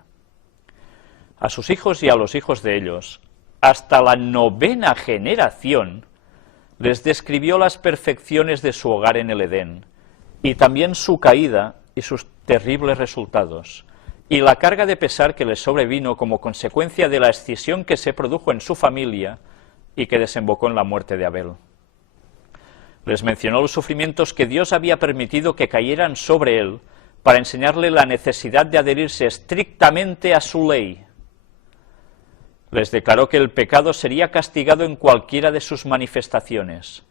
A sus hijos y a los hijos de ellos, hasta la 9ª generación, les describió las perfecciones de su hogar en el Edén, y también su caída y sus terribles resultados, y la carga de pesar que les sobrevino como consecuencia de la escisión que se produjo en su familia y que desembocó en la muerte de Abel. Les mencionó los sufrimientos que Dios había permitido que cayeran sobre él para enseñarle la necesidad de adherirse estrictamente a su ley. Les declaró que el pecado sería castigado en cualquiera de sus manifestaciones.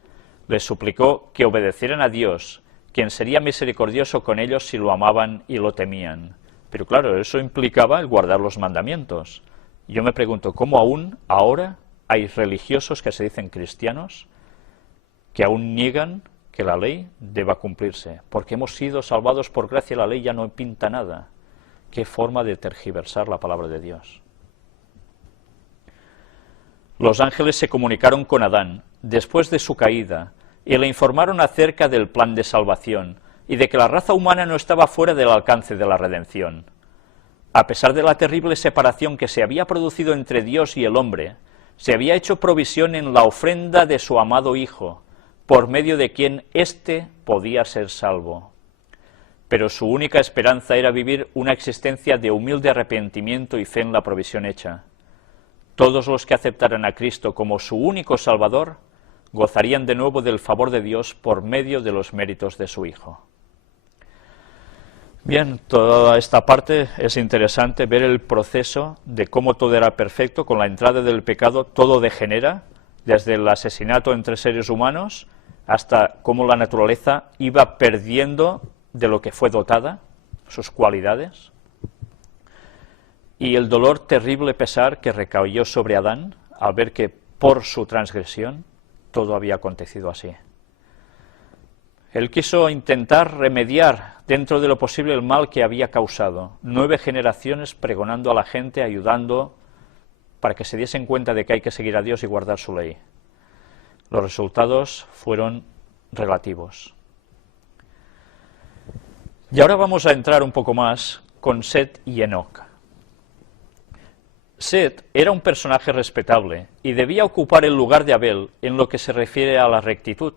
Les suplicó que obedecieran a Dios, quien sería misericordioso con ellos si lo amaban y lo temían. Pero claro, eso implicaba el guardar los mandamientos. Yo me pregunto, ¿cómo aún ahora hay religiosos que se dicen cristianos que aún niegan que la ley deba cumplirse? Porque hemos sido salvados por gracia, la ley ya no pinta nada. ¿Qué forma de tergiversar la palabra de Dios? Los ángeles se comunicaron con Adán después de su caída y le informaron acerca del plan de salvación y de que la raza humana no estaba fuera del alcance de la redención. A pesar de la terrible separación que se había producido entre Dios y el hombre, se había hecho provisión en la ofrenda de su amado Hijo, por medio de quien éste podía ser salvo. Pero su única esperanza era vivir una existencia de humilde arrepentimiento y fe en la provisión hecha. Todos los que aceptaran a Cristo como su único Salvador, gozarían de nuevo del favor de Dios por medio de los méritos de su Hijo. Bien, toda esta parte es interesante, ver el proceso de cómo todo era perfecto, con la entrada del pecado todo degenera, desde el asesinato entre seres humanos hasta cómo la naturaleza iba perdiendo de lo que fue dotada, sus cualidades, y el dolor terrible pesar que recayó sobre Adán al ver que por su transgresión todo había acontecido así. Él quiso intentar remediar dentro de lo posible el mal que había causado. 9 generaciones pregonando a la gente, ayudando para que se diesen cuenta de que hay que seguir a Dios y guardar su ley. Los resultados fueron relativos. Y ahora vamos a entrar un poco más con Set y Enoc. Set era un personaje respetable y debía ocupar el lugar de Abel en lo que se refiere a la rectitud.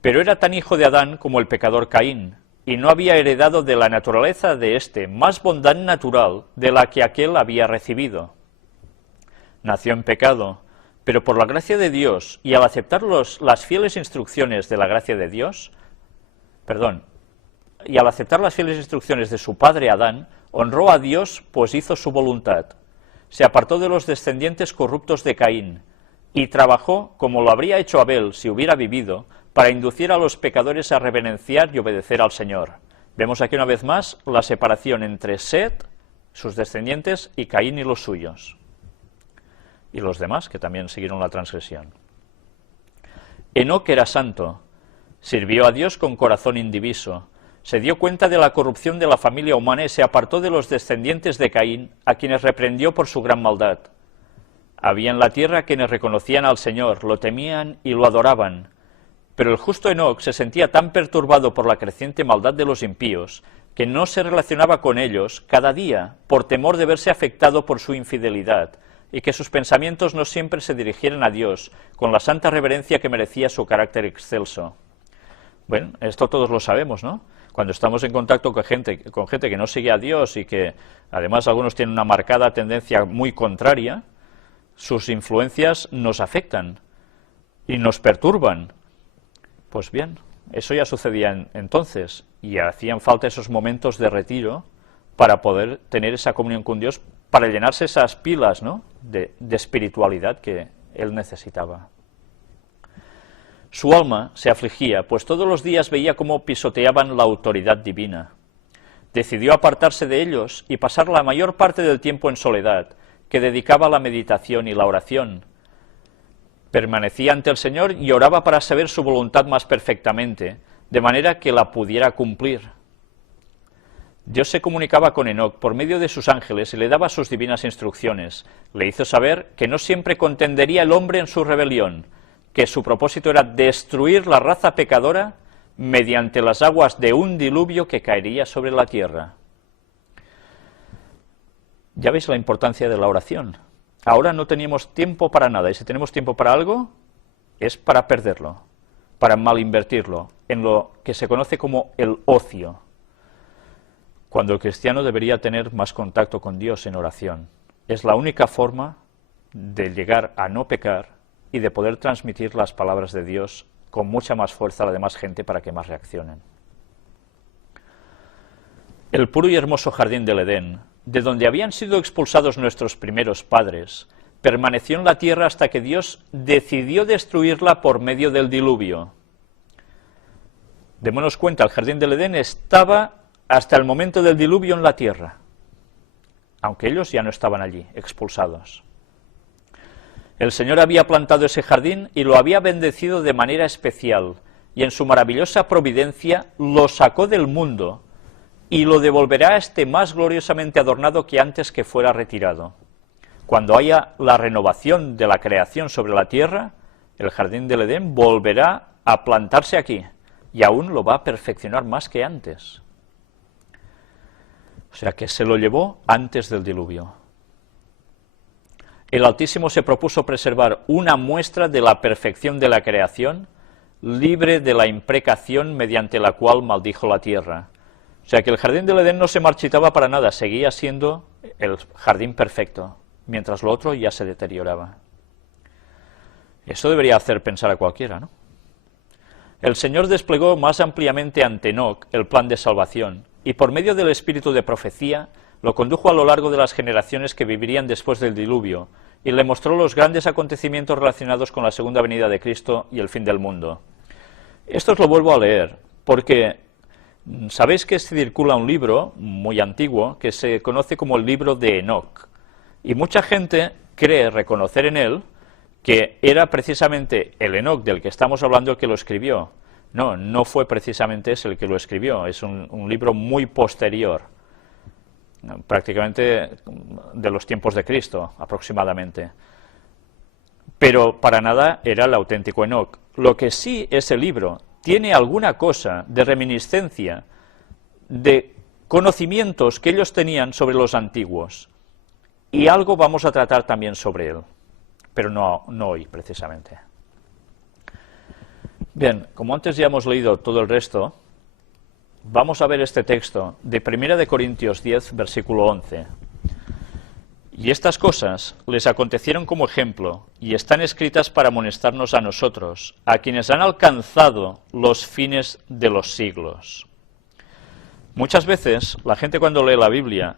Pero era tan hijo de Adán como el pecador Caín, y no había heredado de la naturaleza de éste más bondad natural de la que aquél había recibido. Nació en pecado, pero por la gracia de Dios, y al aceptar las fieles instrucciones de la gracia de Dios, y al aceptar las fieles instrucciones de su padre Adán, honró a Dios, pues hizo su voluntad. Se apartó de los descendientes corruptos de Caín, y trabajó, como lo habría hecho Abel si hubiera vivido, para inducir a los pecadores a reverenciar y obedecer al Señor. Vemos aquí una vez más la separación entre Set, sus descendientes, y Caín y los suyos, y los demás que también siguieron la transgresión. Enoc era santo, Sirvió a Dios con corazón indiviso. Se dio cuenta de la corrupción de la familia humana y se apartó de los descendientes de Caín, a quienes reprendió por su gran maldad. Había en la tierra quienes reconocían al Señor, lo temían y lo adoraban. Pero el justo Enoc se sentía tan perturbado por la creciente maldad de los impíos, que no se relacionaba con ellos cada día, por temor de verse afectado por su infidelidad, y que sus pensamientos no siempre se dirigieran a Dios, con la santa reverencia que merecía su carácter excelso. Bueno, esto todos lo sabemos, ¿no? Cuando estamos en contacto con gente que no sigue a Dios y que además algunos tienen una marcada tendencia muy contraria, sus influencias nos afectan y nos perturban. Pues bien, eso ya sucedía entonces y hacían falta esos momentos de retiro para poder tener esa comunión con Dios, para llenarse esas pilas, ¿no?, de espiritualidad que él necesitaba. Su alma se afligía, pues todos los días veía cómo pisoteaban la autoridad divina. Decidió apartarse de ellos y pasar la mayor parte del tiempo en soledad, que dedicaba a la meditación y la oración. Permanecía ante el Señor y oraba para saber su voluntad más perfectamente, de manera que la pudiera cumplir. Dios se comunicaba con Enoc por medio de sus ángeles y le daba sus divinas instrucciones. Le hizo saber que no siempre contendería el hombre en su rebelión, que su propósito era destruir la raza pecadora mediante las aguas de un diluvio que caería sobre la tierra. Ya veis la importancia de la oración. Ahora no teníamos tiempo para nada, y si tenemos tiempo para algo, es para perderlo, para malinvertirlo, en lo que se conoce como el ocio, cuando el cristiano debería tener más contacto con Dios en oración. Es la única forma de llegar a no pecar y de poder transmitir las palabras de Dios con mucha más fuerza a la demás gente para que más reaccionen. El puro y hermoso jardín del Edén, de donde habían sido expulsados nuestros primeros padres, permaneció en la tierra hasta que Dios decidió destruirla por medio del diluvio. Démonos cuenta, el jardín del Edén estaba hasta el momento del diluvio en la tierra, aunque ellos ya no estaban allí, expulsados. El Señor había plantado ese jardín y lo había bendecido de manera especial, y en su maravillosa providencia lo sacó del mundo, y lo devolverá a este más gloriosamente adornado que antes que fuera retirado. Cuando haya la renovación de la creación sobre la tierra, el jardín del Edén volverá a plantarse aquí, y aún lo va a perfeccionar más que antes. O sea que se lo llevó antes del diluvio. El Altísimo se propuso preservar una muestra de la perfección de la creación, libre de la imprecación mediante la cual maldijo la tierra. O sea que el jardín del Edén no se marchitaba para nada, seguía siendo el jardín perfecto, mientras lo otro ya se deterioraba. Eso debería hacer pensar a cualquiera, ¿no? El Señor desplegó más ampliamente ante Enoc el plan de salvación, y por medio del espíritu de profecía, lo condujo a lo largo de las generaciones que vivirían después del diluvio, y le mostró los grandes acontecimientos relacionados con la segunda venida de Cristo y el fin del mundo. Esto os lo vuelvo a leer, porque sabéis que circula un libro muy antiguo que se conoce como el libro de Enoc, y mucha gente cree reconocer en él que era precisamente el Enoc del que estamos hablando el que lo escribió. No, no fue precisamente ese el que lo escribió, es un libro muy posterior, prácticamente de los tiempos de Cristo, aproximadamente. Pero para nada era el auténtico Enoc. Lo que sí ese libro tiene alguna cosa de reminiscencia de conocimientos que ellos tenían sobre los antiguos, y algo vamos a tratar también sobre él, pero no hoy precisamente. Bien, como antes ya hemos leído todo el resto, vamos a ver este texto de 1 de Corintios 10, versículo 11. Y estas cosas les acontecieron como ejemplo, y están escritas para amonestarnos a nosotros, a quienes han alcanzado los fines de los siglos. Muchas veces la gente cuando lee la Biblia,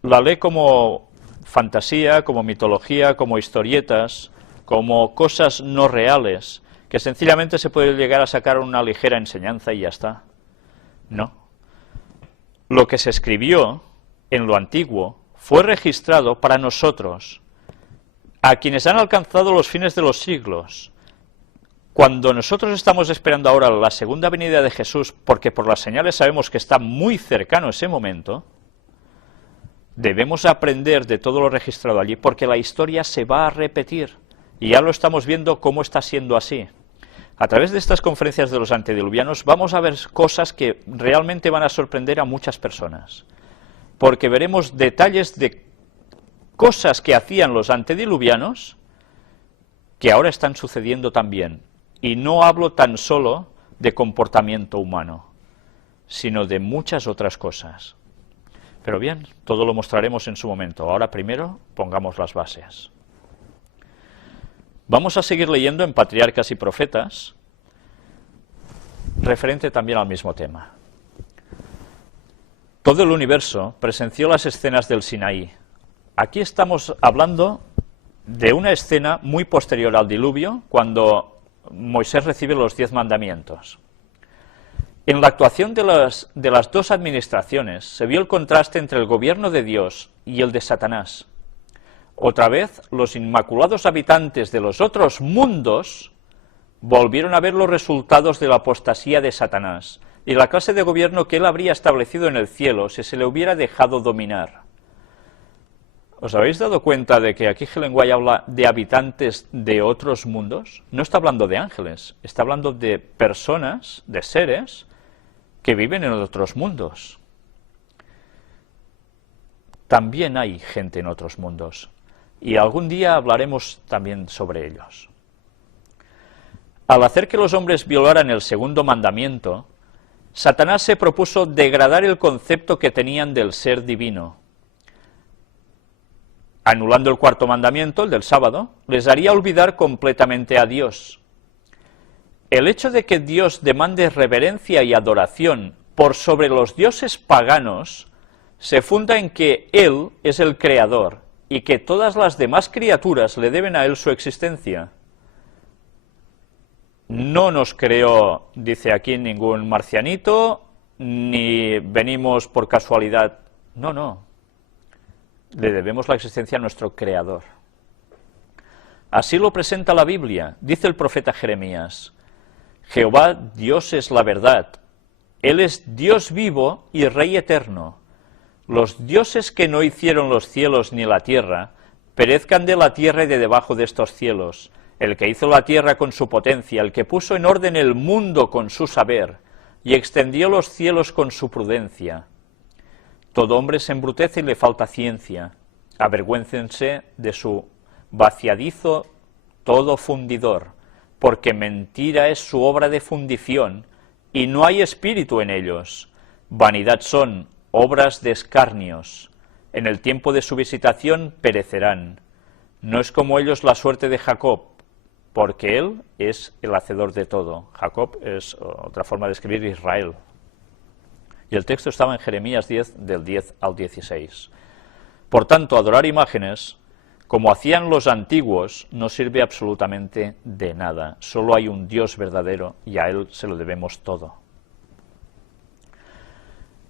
la lee como fantasía, como mitología, como historietas, como cosas no reales, que sencillamente se puede llegar a sacar una ligera enseñanza y ya está. No. Lo que se escribió en lo antiguo fue registrado para nosotros, a quienes han alcanzado los fines de los siglos. Cuando nosotros estamos esperando ahora la segunda venida de Jesús, porque por las señales sabemos que está muy cercano ese momento, debemos aprender de todo lo registrado allí, porque la historia se va a repetir, y ya lo estamos viendo cómo está siendo así. A través de estas conferencias de los antediluvianos vamos a ver cosas que realmente van a sorprender a muchas personas, porque veremos detalles de cosas que hacían los antediluvianos que ahora están sucediendo también. Y no hablo tan solo de comportamiento humano, sino de muchas otras cosas. Pero bien, todo lo mostraremos en su momento. Ahora primero pongamos las bases. Vamos a seguir leyendo en Patriarcas y Profetas, referente también al mismo tema. Todo el universo presenció las escenas del Sinaí. Aquí estamos hablando de una escena muy posterior al diluvio, cuando Moisés recibe los 10 mandamientos. En la actuación de las dos administraciones se vio el contraste entre el gobierno de Dios y el de Satanás. Otra vez, los inmaculados habitantes de los otros mundos volvieron a ver los resultados de la apostasía de Satanás y la clase de gobierno que él habría establecido en el cielo si se le hubiera dejado dominar. ¿Os habéis dado cuenta de que aquí Helen White habla de habitantes de otros mundos? No está hablando de ángeles, está hablando de personas, de seres, que viven en otros mundos. También hay gente en otros mundos, y algún día hablaremos también sobre ellos. Al hacer que los hombres violaran el segundo mandamiento, Satanás se propuso degradar el concepto que tenían del ser divino. Anulando el cuarto mandamiento, el del sábado, les haría olvidar completamente a Dios. El hecho de que Dios demande reverencia y adoración por sobre los dioses paganos se funda en que Él es el creador y que todas las demás criaturas le deben a Él su existencia. No nos creó, dice aquí, ningún marcianito, ni venimos por casualidad. No, no. Le debemos la existencia a nuestro Creador. Así lo presenta la Biblia. Dice el profeta Jeremías: Jehová Dios es la verdad. Él es Dios vivo y Rey eterno. Los dioses que no hicieron los cielos ni la tierra, perezcan de la tierra y de debajo de estos cielos. El que hizo la tierra con su potencia, el que puso en orden el mundo con su saber, y extendió los cielos con su prudencia. Todo hombre se embrutece y le falta ciencia. Avergüéncense de su vaciadizo todo fundidor, porque mentira es su obra de fundición, y no hay espíritu en ellos. Vanidad son, obras de escarnios. En el tiempo de su visitación perecerán. No es como ellos la suerte de Jacob, porque él es el hacedor de todo. Jacob es otra forma de escribir Israel. Y el texto estaba en Jeremías 10, del 10 al 16. Por tanto, adorar imágenes, como hacían los antiguos, no sirve absolutamente de nada. Solo hay un Dios verdadero y a Él se lo debemos todo.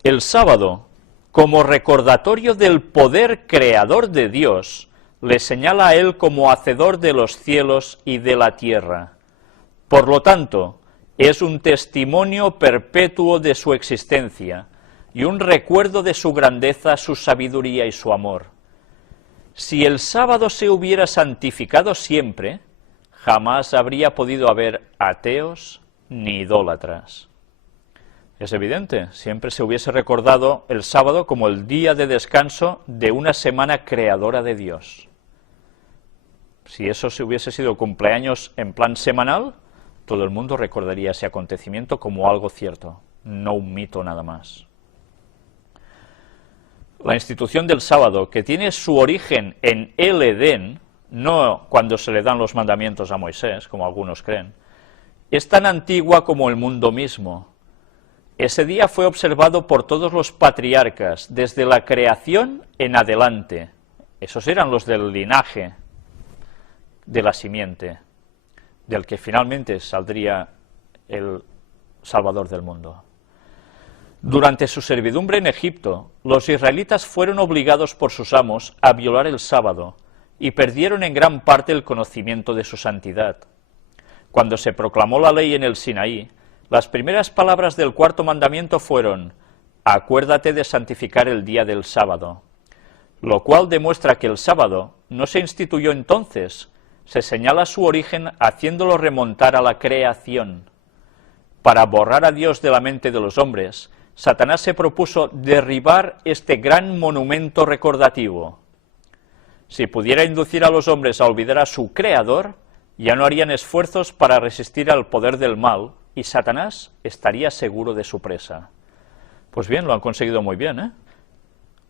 El sábado, como recordatorio del poder creador de Dios, le señala a Él como hacedor de los cielos y de la tierra. Por lo tanto, es un testimonio perpetuo de su existencia y un recuerdo de su grandeza, su sabiduría y su amor. Si el sábado se hubiera santificado siempre, jamás habría podido haber ateos ni idólatras. Es evidente, siempre se hubiese recordado el sábado como el día de descanso de una semana creadora de Dios. Si eso se hubiese sido cumpleaños en plan semanal, todo el mundo recordaría ese acontecimiento como algo cierto, no un mito nada más. La institución del sábado, que tiene su origen en el Edén, no cuando se le dan los mandamientos a Moisés, como algunos creen, es tan antigua como el mundo mismo. Ese día fue observado por todos los patriarcas, desde la creación en adelante. Esos eran los del linaje de la simiente, del que finalmente saldría el Salvador del mundo. Durante su servidumbre en Egipto, los israelitas fueron obligados por sus amos a violar el sábado y perdieron en gran parte el conocimiento de su santidad. cuando se proclamó la ley en el Sinaí, las primeras palabras del cuarto mandamiento fueron: acuérdate de santificar el día del sábado, lo cual demuestra que el sábado no se instituyó entonces, se señala su origen haciéndolo remontar a la creación. Para borrar a Dios de la mente de los hombres, Satanás se propuso derribar este gran monumento recordativo. Si pudiera inducir a los hombres a olvidar a su Creador, ya no harían esfuerzos para resistir al poder del mal, y Satanás estaría seguro de su presa. Pues bien, lo han conseguido muy bien, ¿eh?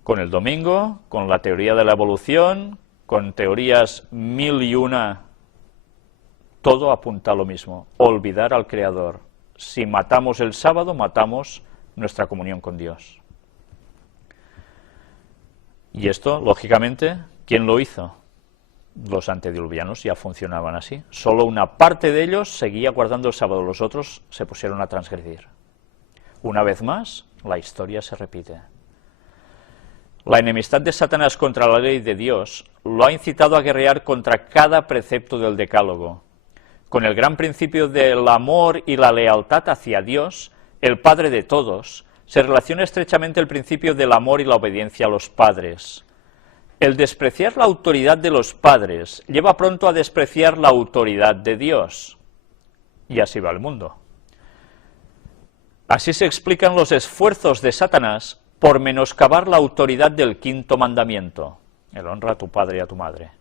Con el domingo, con la teoría de la evolución, con teorías 1001, todo apunta a lo mismo: olvidar al Creador. Si matamos el sábado, matamos nuestra comunión con Dios. Y esto, lógicamente, ¿quién lo hizo? Los antediluvianos ya funcionaban así. Solo una parte de ellos seguía guardando el sábado, los otros se pusieron a transgredir. Una vez más, la historia se repite. La enemistad de Satanás contra la ley de Dios lo ha incitado a guerrear contra cada precepto del Decálogo. Con el gran principio del amor y la lealtad hacia Dios, el Padre de todos, se relaciona estrechamente el principio del amor y la obediencia a los padres. El despreciar la autoridad de los padres lleva pronto a despreciar la autoridad de Dios. Y así va el mundo. Así se explican los esfuerzos de Satanás por menoscabar la autoridad del quinto mandamiento, el honra a tu padre y a tu madre.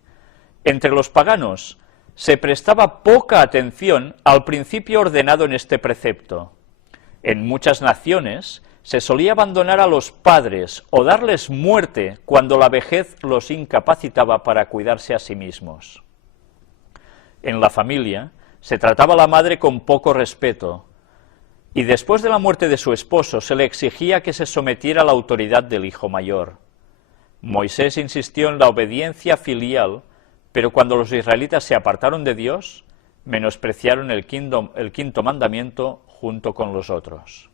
Entre los paganos se prestaba poca atención al principio ordenado en este precepto. En muchas naciones se solía abandonar a los padres o darles muerte cuando la vejez los incapacitaba para cuidarse a sí mismos. En la familia se trataba a la madre con poco respeto, y después de la muerte de su esposo se le exigía que se sometiera a la autoridad del hijo mayor. Moisés insistió en la obediencia filial, pero cuando los israelitas se apartaron de Dios, menospreciaron el quinto mandamiento junto con los otros.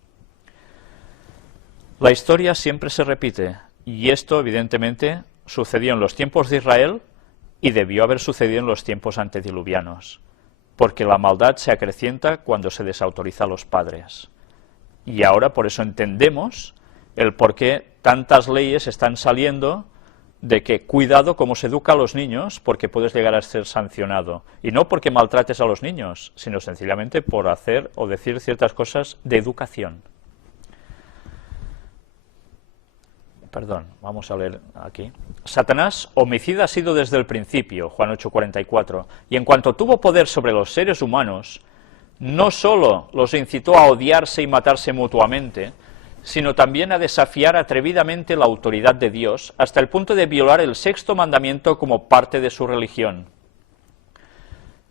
La historia siempre se repite, y esto evidentemente sucedió en los tiempos de Israel y debió haber sucedido en los tiempos antediluvianos, porque la maldad se acrecienta cuando se desautoriza a los padres. Y ahora por eso entendemos el por qué tantas leyes están saliendo de que cuidado cómo se educa a los niños, porque puedes llegar a ser sancionado. Y no porque maltrates a los niños, sino sencillamente por hacer o decir ciertas cosas de educación. Perdón, vamos a leer aquí. Satanás, homicida ha sido desde el principio, Juan 8:44, y en cuanto tuvo poder sobre los seres humanos, no solo los incitó a odiarse y matarse mutuamente, sino también a desafiar atrevidamente la autoridad de Dios, hasta el punto de violar el sexto mandamiento como parte de su religión.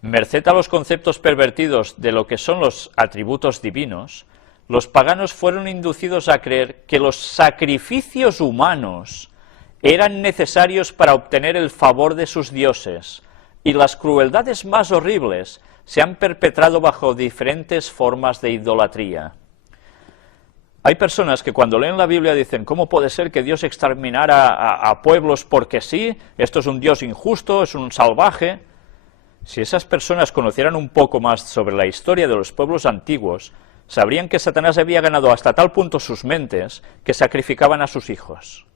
Merced a los conceptos pervertidos de lo que son los atributos divinos, los paganos fueron inducidos a creer que los sacrificios humanos eran necesarios para obtener el favor de sus dioses, y las crueldades más horribles se han perpetrado bajo diferentes formas de idolatría. Hay personas que cuando leen la Biblia dicen: ¿cómo puede ser que Dios exterminara a pueblos porque sí? Esto es un Dios injusto, es un salvaje. Si esas personas conocieran un poco más sobre la historia de los pueblos antiguos, sabrían que Satanás había ganado hasta tal punto sus mentes que sacrificaban a sus hijos.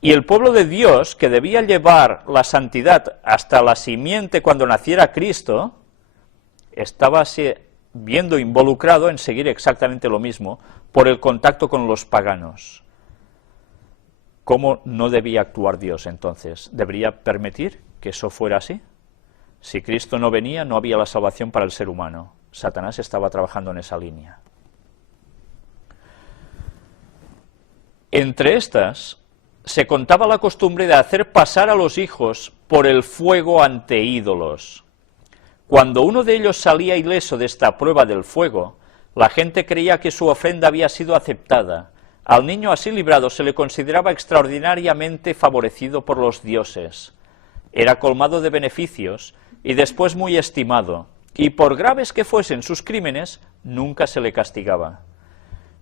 Y el pueblo de Dios, que debía llevar la santidad hasta la simiente cuando naciera Cristo, estaba viendo involucrado en seguir exactamente lo mismo por el contacto con los paganos. ¿Cómo no debía actuar Dios entonces? ¿Debería permitir que eso fuera así? Si Cristo no venía, no había la salvación para el ser humano. Satanás estaba trabajando en esa línea. Entre estas, se contaba la costumbre de hacer pasar a los hijos por el fuego ante ídolos. Cuando uno de ellos salía ileso de esta prueba del fuego, la gente creía que su ofrenda había sido aceptada. Al niño así librado se le consideraba extraordinariamente favorecido por los dioses. Era colmado de beneficios y después muy estimado, y por graves que fuesen sus crímenes, nunca se le castigaba.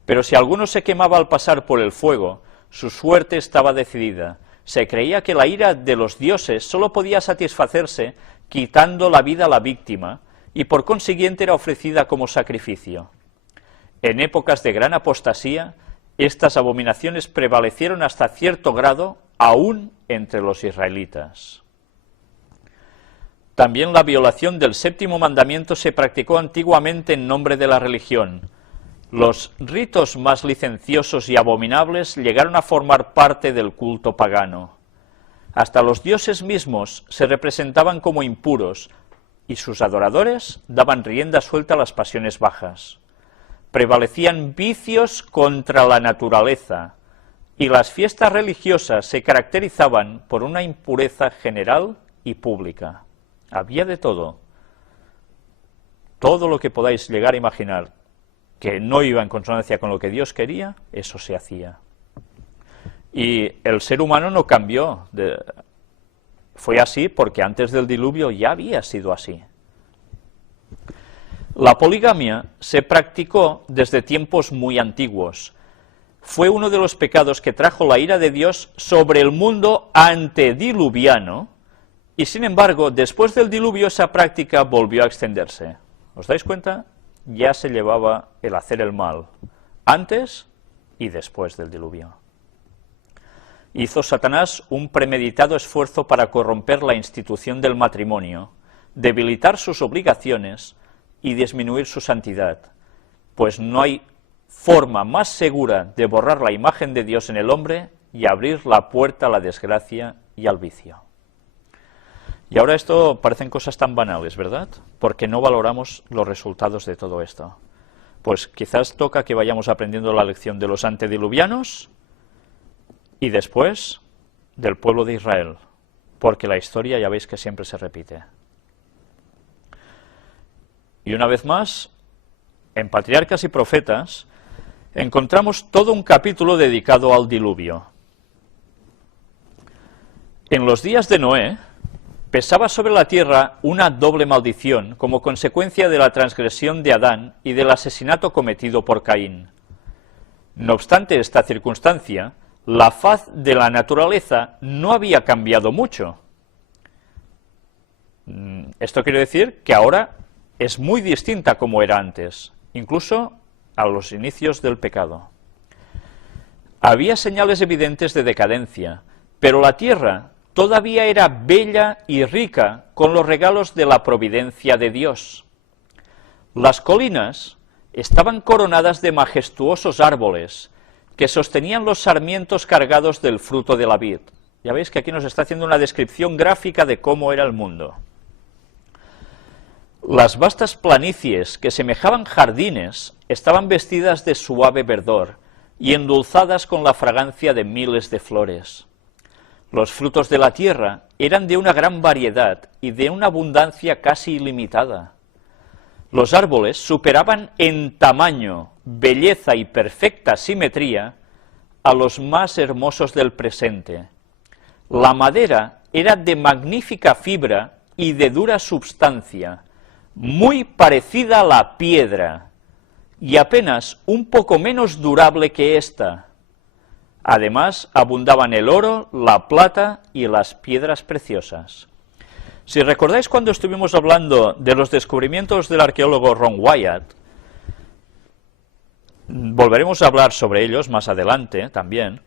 Pero si alguno se quemaba al pasar por el fuego, su suerte estaba decidida. Se creía que la ira de los dioses sólo podía satisfacerse quitando la vida a la víctima, y por consiguiente era ofrecida como sacrificio. En épocas de gran apostasía, estas abominaciones prevalecieron hasta cierto grado aún entre los israelitas. También la violación del séptimo mandamiento se practicó antiguamente en nombre de la religión. Los ritos más licenciosos y abominables llegaron a formar parte del culto pagano. Hasta los dioses mismos se representaban como impuros y sus adoradores daban rienda suelta a las pasiones bajas. Prevalecían vicios contra la naturaleza y las fiestas religiosas se caracterizaban por una impureza general y pública. Había de todo lo que podáis llegar a imaginar que no iba en consonancia con lo que Dios quería, eso se hacía. Y el ser humano no cambió, fue así porque antes del diluvio ya había sido así. La poligamia se practicó desde tiempos muy antiguos. Fue uno de los pecados que trajo la ira de Dios sobre el mundo antediluviano, y sin embargo, después del diluvio esa práctica volvió a extenderse. ¿Os dais cuenta? Ya se llevaba el hacer el mal, antes y después del diluvio. Hizo Satanás un premeditado esfuerzo para corromper la institución del matrimonio, debilitar sus obligaciones y disminuir su santidad, pues no hay forma más segura de borrar la imagen de Dios en el hombre y abrir la puerta a la desgracia y al vicio. Y ahora esto parecen cosas tan banales, ¿verdad? Porque no valoramos los resultados de todo esto. Pues quizás toca que vayamos aprendiendo la lección de los antediluvianos y después del pueblo de Israel, porque la historia ya veis que siempre se repite. Y una vez más, en Patriarcas y Profetas, encontramos todo un capítulo dedicado al diluvio. En los días de Noé, pesaba sobre la tierra una doble maldición como consecuencia de la transgresión de Adán y del asesinato cometido por Caín. No obstante esta circunstancia, la faz de la naturaleza no había cambiado mucho. Esto quiere decir que ahora es muy distinta como era antes, incluso a los inicios del pecado. Había señales evidentes de decadencia, pero la tierra todavía era bella y rica con los regalos de la providencia de Dios. Las colinas estaban coronadas de majestuosos árboles que sostenían los sarmientos cargados del fruto de la vid. Ya veis que aquí nos está haciendo una descripción gráfica de cómo era el mundo. Las vastas planicies que semejaban jardines estaban vestidas de suave verdor y endulzadas con la fragancia de miles de flores. Los frutos de la tierra eran de una gran variedad y de una abundancia casi ilimitada. Los árboles superaban en tamaño, belleza y perfecta simetría a los más hermosos del presente. La madera era de magnífica fibra y de dura substancia, muy parecida a la piedra, y apenas un poco menos durable que ésta. Además, abundaban el oro, la plata y las piedras preciosas. Si recordáis cuando estuvimos hablando de los descubrimientos del arqueólogo Ron Wyatt, volveremos a hablar sobre ellos más adelante también,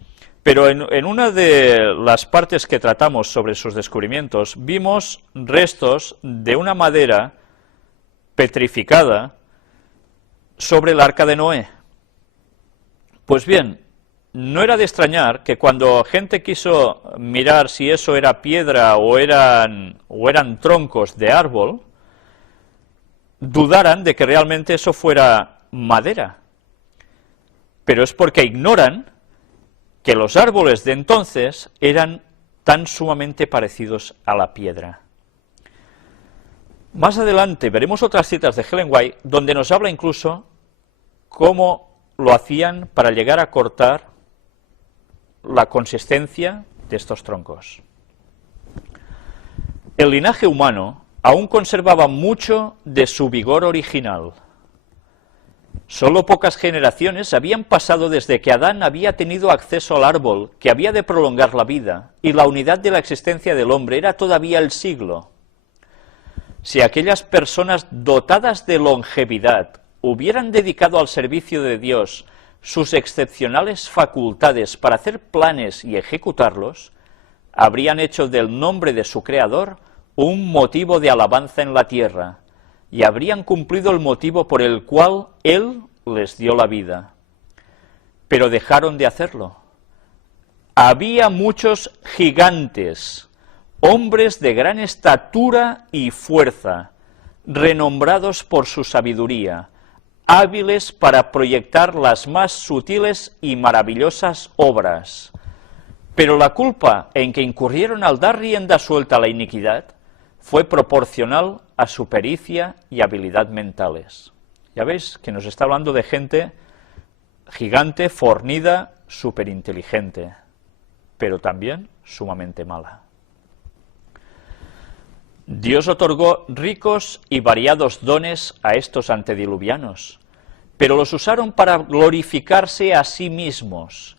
pero en una de las partes que tratamos sobre sus descubrimientos, vimos restos de una madera petrificada sobre el arca de Noé. Pues bien, no era de extrañar que cuando gente quiso mirar si eso era piedra o eran troncos de árbol, dudaran de que realmente eso fuera madera. Pero es porque ignoran que los árboles de entonces eran tan sumamente parecidos a la piedra. Más adelante veremos otras citas de Ellen White donde nos habla incluso cómo lo hacían para llegar a cortar la consistencia de estos troncos. El linaje humano aún conservaba mucho de su vigor original. Solo pocas generaciones habían pasado desde que Adán había tenido acceso al árbol que había de prolongar la vida, y la unidad de la existencia del hombre era todavía el siglo. Si aquellas personas dotadas de longevidad hubieran dedicado al servicio de Dios sus excepcionales facultades para hacer planes y ejecutarlos, habrían hecho del nombre de su Creador un motivo de alabanza en la tierra, y habrían cumplido el motivo por el cual Él les dio la vida. Pero dejaron de hacerlo. Había muchos gigantes, hombres de gran estatura y fuerza, renombrados por su sabiduría, hábiles para proyectar las más sutiles y maravillosas obras. Pero la culpa en que incurrieron al dar rienda suelta a la iniquidad fue proporcional a su pericia y habilidad mentales. Ya veis que nos está hablando de gente gigante, fornida, superinteligente, pero también sumamente mala. Dios otorgó ricos y variados dones a estos antediluvianos, pero los usaron para glorificarse a sí mismos,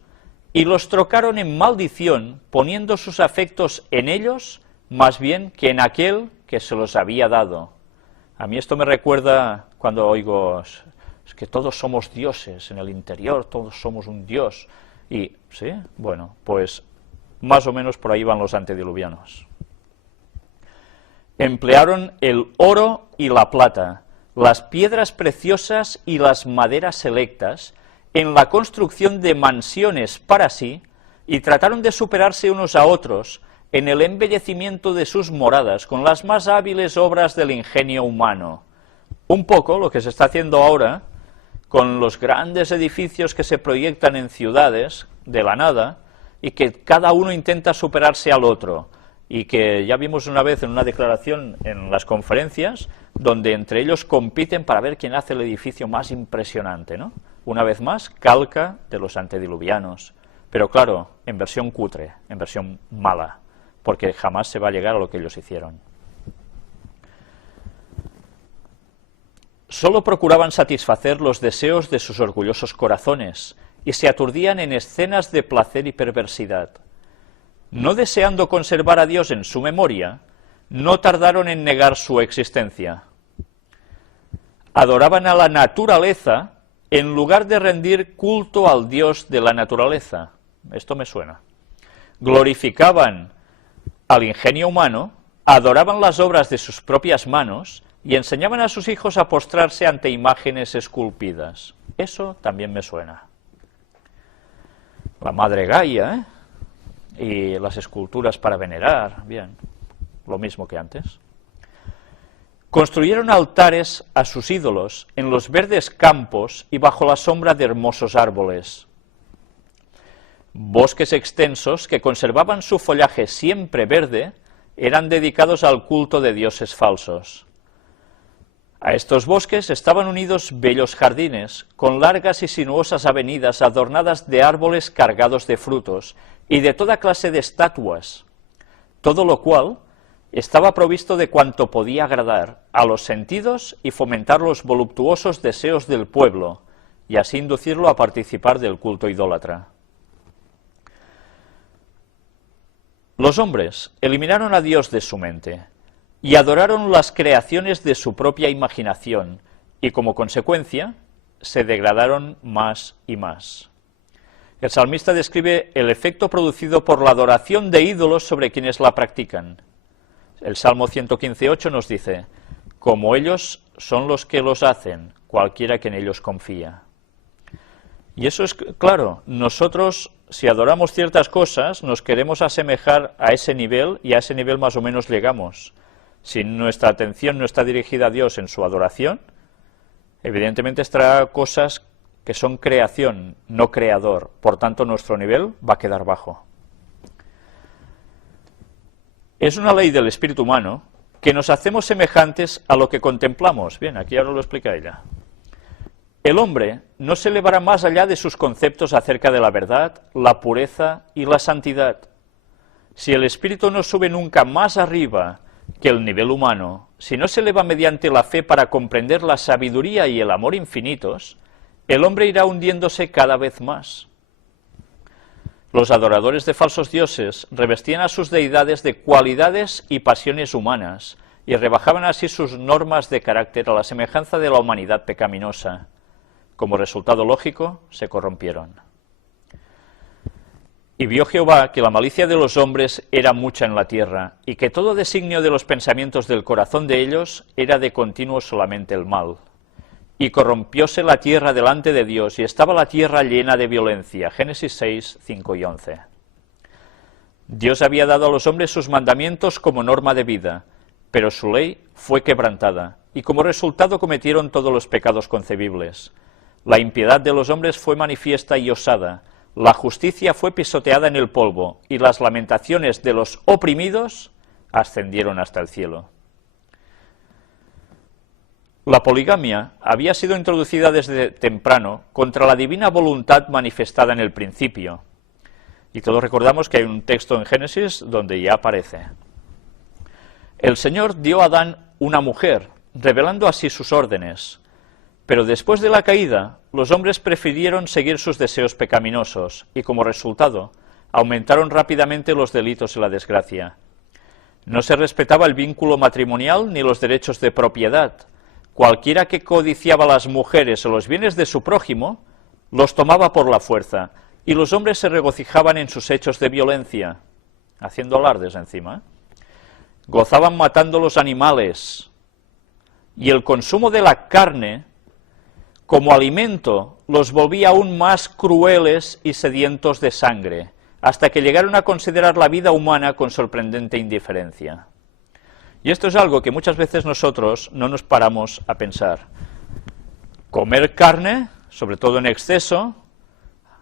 y los trocaron en maldición, poniendo sus afectos en ellos, más bien que en aquel que se los había dado. A mí esto me recuerda cuando oigo, es que todos somos dioses en el interior, todos somos un dios. Y, ¿sí? Bueno, pues más o menos por ahí van los antediluvianos. Emplearon el oro y la plata, las piedras preciosas y las maderas selectas en la construcción de mansiones para sí, y trataron de superarse unos a otros en el embellecimiento de sus moradas con las más hábiles obras del ingenio humano. Un poco lo que se está haciendo ahora con los grandes edificios que se proyectan en ciudades de la nada y que cada uno intenta superarse al otro, y que ya vimos una vez en una declaración en las conferencias, donde entre ellos compiten para ver quién hace el edificio más impresionante, ¿no? Una vez más, calca de los antediluvianos, pero claro, en versión cutre, en versión mala, porque jamás se va a llegar a lo que ellos hicieron. Solo procuraban satisfacer los deseos de sus orgullosos corazones, y se aturdían en escenas de placer y perversidad. No deseando conservar a Dios en su memoria, no tardaron en negar su existencia. Adoraban a la naturaleza en lugar de rendir culto al Dios de la naturaleza. Esto me suena. Glorificaban al ingenio humano, adoraban las obras de sus propias manos y enseñaban a sus hijos a postrarse ante imágenes esculpidas. Eso también me suena. La madre Gaia, ¿eh? Y las esculturas para venerar, bien, lo mismo que antes. Construyeron altares a sus ídolos en los verdes campos y bajo la sombra de hermosos árboles. Bosques extensos que conservaban su follaje siempre verde eran dedicados al culto de dioses falsos. A estos bosques estaban unidos bellos jardines, con largas y sinuosas avenidas adornadas de árboles cargados de frutos y de toda clase de estatuas, todo lo cual estaba provisto de cuanto podía agradar a los sentidos y fomentar los voluptuosos deseos del pueblo, y así inducirlo a participar del culto idólatra. Los hombres eliminaron a Dios de su mente, y adoraron las creaciones de su propia imaginación, y como consecuencia se degradaron más y más. El salmista describe el efecto producido por la adoración de ídolos sobre quienes la practican. El Salmo 115:8 nos dice: como ellos son los que los hacen, cualquiera que en ellos confía. Y eso es claro, nosotros si adoramos ciertas cosas nos queremos asemejar a ese nivel, y a ese nivel más o menos llegamos. Si nuestra atención no está dirigida a Dios en su adoración, evidentemente estará cosas que son creación, no creador, por tanto nuestro nivel va a quedar bajo. Es una ley del espíritu humano que nos hacemos semejantes a lo que contemplamos. Bien, aquí ahora lo explica ella. El hombre no se elevará más allá de sus conceptos acerca de la verdad, la pureza y la santidad. Si el espíritu no sube nunca más arriba que el nivel humano, si no se eleva mediante la fe para comprender la sabiduría y el amor infinitos, el hombre irá hundiéndose cada vez más. Los adoradores de falsos dioses revestían a sus deidades de cualidades y pasiones humanas, y rebajaban así sus normas de carácter a la semejanza de la humanidad pecaminosa. Como resultado lógico, se corrompieron. Y vio Jehová que la malicia de los hombres era mucha en la tierra, y que todo designio de los pensamientos del corazón de ellos era de continuo solamente el mal. Y corrompióse la tierra delante de Dios, y estaba la tierra llena de violencia. Génesis 6, 5 y 11. Dios había dado a los hombres sus mandamientos como norma de vida, pero su ley fue quebrantada, y como resultado cometieron todos los pecados concebibles. La impiedad de los hombres fue manifiesta y osada, la justicia fue pisoteada en el polvo, y las lamentaciones de los oprimidos ascendieron hasta el cielo. La poligamia había sido introducida desde temprano contra la divina voluntad manifestada en el principio. Y todos recordamos que hay un texto en Génesis donde ya aparece. El Señor dio a Adán una mujer, revelando así sus órdenes. Pero después de la caída, los hombres prefirieron seguir sus deseos pecaminosos y, como resultado, aumentaron rápidamente los delitos y la desgracia. No se respetaba el vínculo matrimonial ni los derechos de propiedad. Cualquiera que codiciaba las mujeres o los bienes de su prójimo, los tomaba por la fuerza, y los hombres se regocijaban en sus hechos de violencia, haciendo alardes encima. Gozaban matando los animales, y el consumo de la carne, como alimento, los volvía aún más crueles y sedientos de sangre, hasta que llegaron a considerar la vida humana con sorprendente indiferencia. Y esto es algo que muchas veces nosotros no nos paramos a pensar. Comer carne, sobre todo en exceso,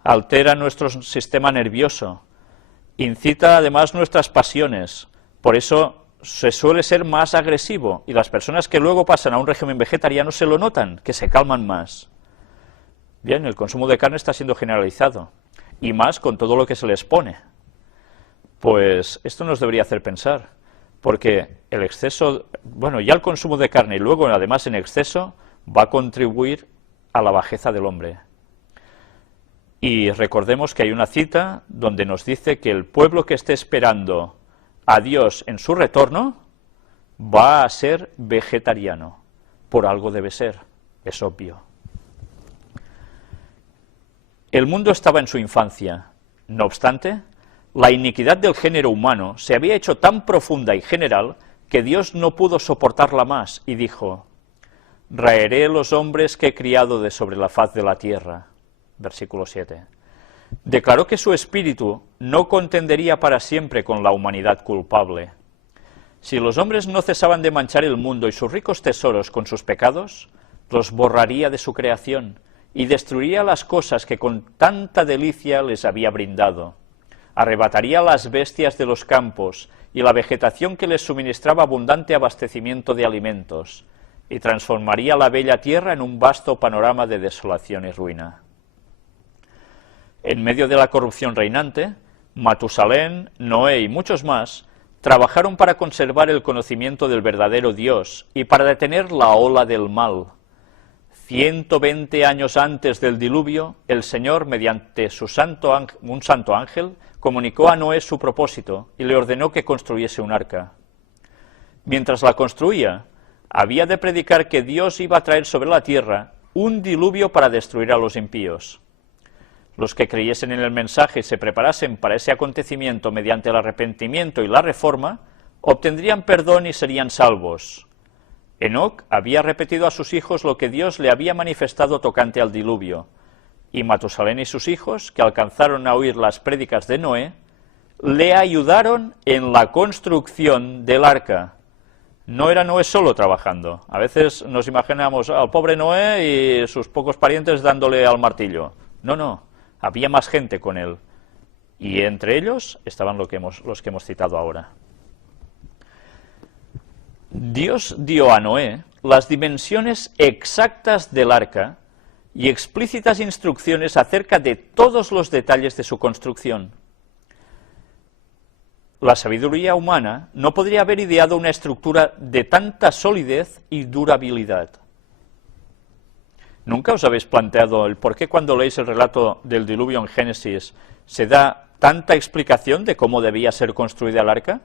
altera nuestro sistema nervioso, incita además nuestras pasiones, por eso se suele ser más agresivo, y las personas que luego pasan a un régimen vegetariano se lo notan, que se calman más. Bien, el consumo de carne está siendo generalizado, y más con todo lo que se les pone. Pues esto nos debería hacer pensar, porque el exceso, bueno, ya el consumo de carne y luego además en exceso, va a contribuir a la bajeza del hombre. Y recordemos que hay una cita donde nos dice que el pueblo que esté esperando a Dios en su retorno va a ser vegetariano. Por algo debe ser, es obvio. El mundo estaba en su infancia. No obstante, la iniquidad del género humano se había hecho tan profunda y general que Dios no pudo soportarla más y dijo: raeré los hombres que he criado de sobre la faz de la tierra. Versículo 7. Declaró que su espíritu no contendería para siempre con la humanidad culpable. Si los hombres no cesaban de manchar el mundo y sus ricos tesoros con sus pecados, los borraría de su creación y destruiría las cosas que con tanta delicia les había brindado. Arrebataría las bestias de los campos y la vegetación que les suministraba abundante abastecimiento de alimentos, y transformaría la bella tierra en un vasto panorama de desolación y ruina. En medio de la corrupción reinante, Matusalén, Noé y muchos más trabajaron para conservar el conocimiento del verdadero Dios y para detener la ola del mal. 120 años antes del diluvio, el Señor, mediante un santo ángel, comunicó a Noé su propósito y le ordenó que construyese un arca. Mientras la construía, había de predicar que Dios iba a traer sobre la tierra un diluvio para destruir a los impíos. Los que creyesen en el mensaje y se preparasen para ese acontecimiento mediante el arrepentimiento y la reforma, obtendrían perdón y serían salvos. Enoc había repetido a sus hijos lo que Dios le había manifestado tocante al diluvio, y Matusalén y sus hijos, que alcanzaron a oír las prédicas de Noé, le ayudaron en la construcción del arca. No era Noé solo trabajando. A veces nos imaginamos al pobre Noé y sus pocos parientes dándole al martillo. No, no. Había más gente con él, y entre ellos estaban los que hemos citado ahora. Dios dio a Noé las dimensiones exactas del arca y explícitas instrucciones acerca de todos los detalles de su construcción. La sabiduría humana no podría haber ideado una estructura de tanta solidez y durabilidad. ¿Nunca os habéis planteado el por qué cuando leéis el relato del diluvio en Génesis se da tanta explicación de cómo debía ser construida el arca?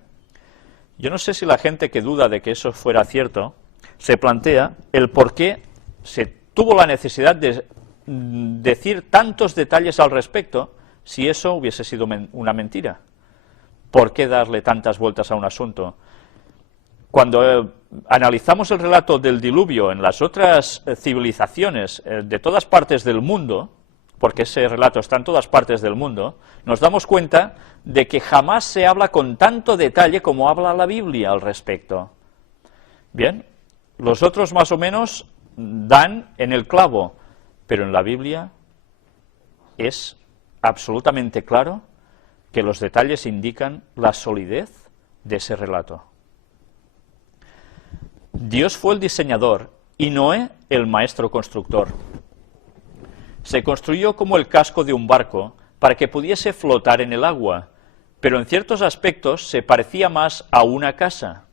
Yo no sé si la gente que duda de que eso fuera cierto se plantea el por qué se tuvo la necesidad de decir tantos detalles al respecto si eso hubiese sido una mentira. ¿Por qué darle tantas vueltas a un asunto? Cuando analizamos el relato del diluvio en las otras civilizaciones de todas partes del mundo, porque ese relato está en todas partes del mundo, nos damos cuenta de que jamás se habla con tanto detalle como habla la Biblia al respecto. Bien, los otros más o menos dan en el clavo, pero en la Biblia es absolutamente claro que los detalles indican la solidez de ese relato. Dios fue el diseñador y Noé el maestro constructor. Se construyó como el casco de un barco para que pudiese flotar en el agua, pero en ciertos aspectos se parecía más a una casa.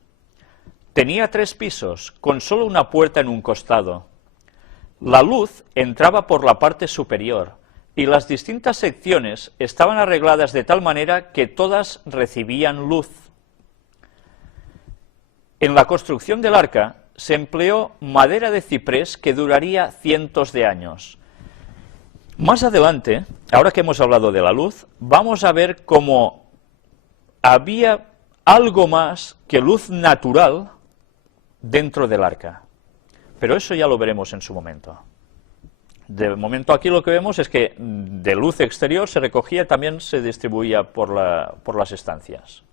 Tenía 3 pisos, con solo una puerta en un costado. La luz entraba por la parte superior, y las distintas secciones estaban arregladas de tal manera que todas recibían luz. En la construcción del arca se empleó madera de ciprés que duraría cientos de años. Más adelante, ahora que hemos hablado de la luz, vamos a ver cómo había algo más que luz natural dentro del arca. Pero eso ya lo veremos en su momento. De momento aquí lo que vemos es que de luz exterior se recogía, también se distribuía por las estancias.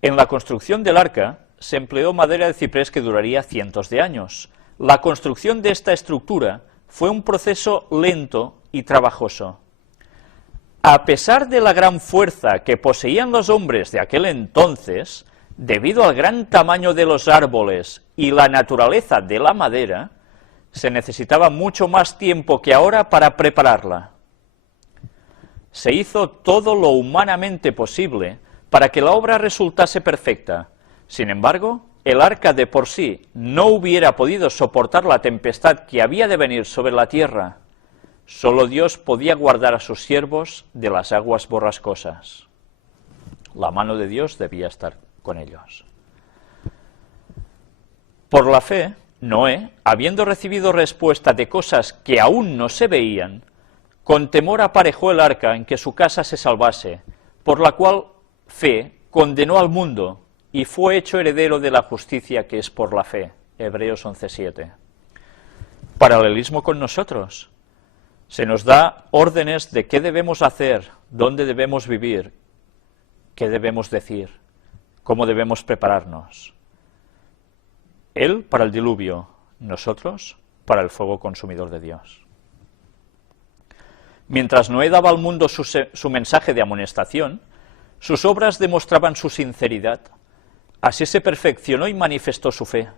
En la construcción del arca se empleó madera de ciprés que duraría cientos de años. La construcción de esta estructura fue un proceso lento y trabajoso. A pesar de la gran fuerza que poseían los hombres de aquel entonces, debido al gran tamaño de los árboles y la naturaleza de la madera, se necesitaba mucho más tiempo que ahora para prepararla. Se hizo todo lo humanamente posible para que la obra resultase perfecta. Sin embargo, el arca de por sí no hubiera podido soportar la tempestad que había de venir sobre la tierra. Solo Dios podía guardar a sus siervos de las aguas borrascosas. La mano de Dios debía estar con ellos. Por la fe, Noé, habiendo recibido respuesta de cosas que aún no se veían, con temor aparejó el arca en que su casa se salvase, por la cual fe condenó al mundo y fue hecho heredero de la justicia que es por la fe. Hebreos 11:7. Paralelismo con nosotros. Se nos da órdenes de qué debemos hacer, dónde debemos vivir, qué debemos decir, cómo debemos prepararnos. Él para el diluvio, nosotros para el fuego consumidor de Dios. Mientras Noé daba al mundo su mensaje de amonestación, sus obras demostraban su sinceridad. Así se perfeccionó y manifestó su fe.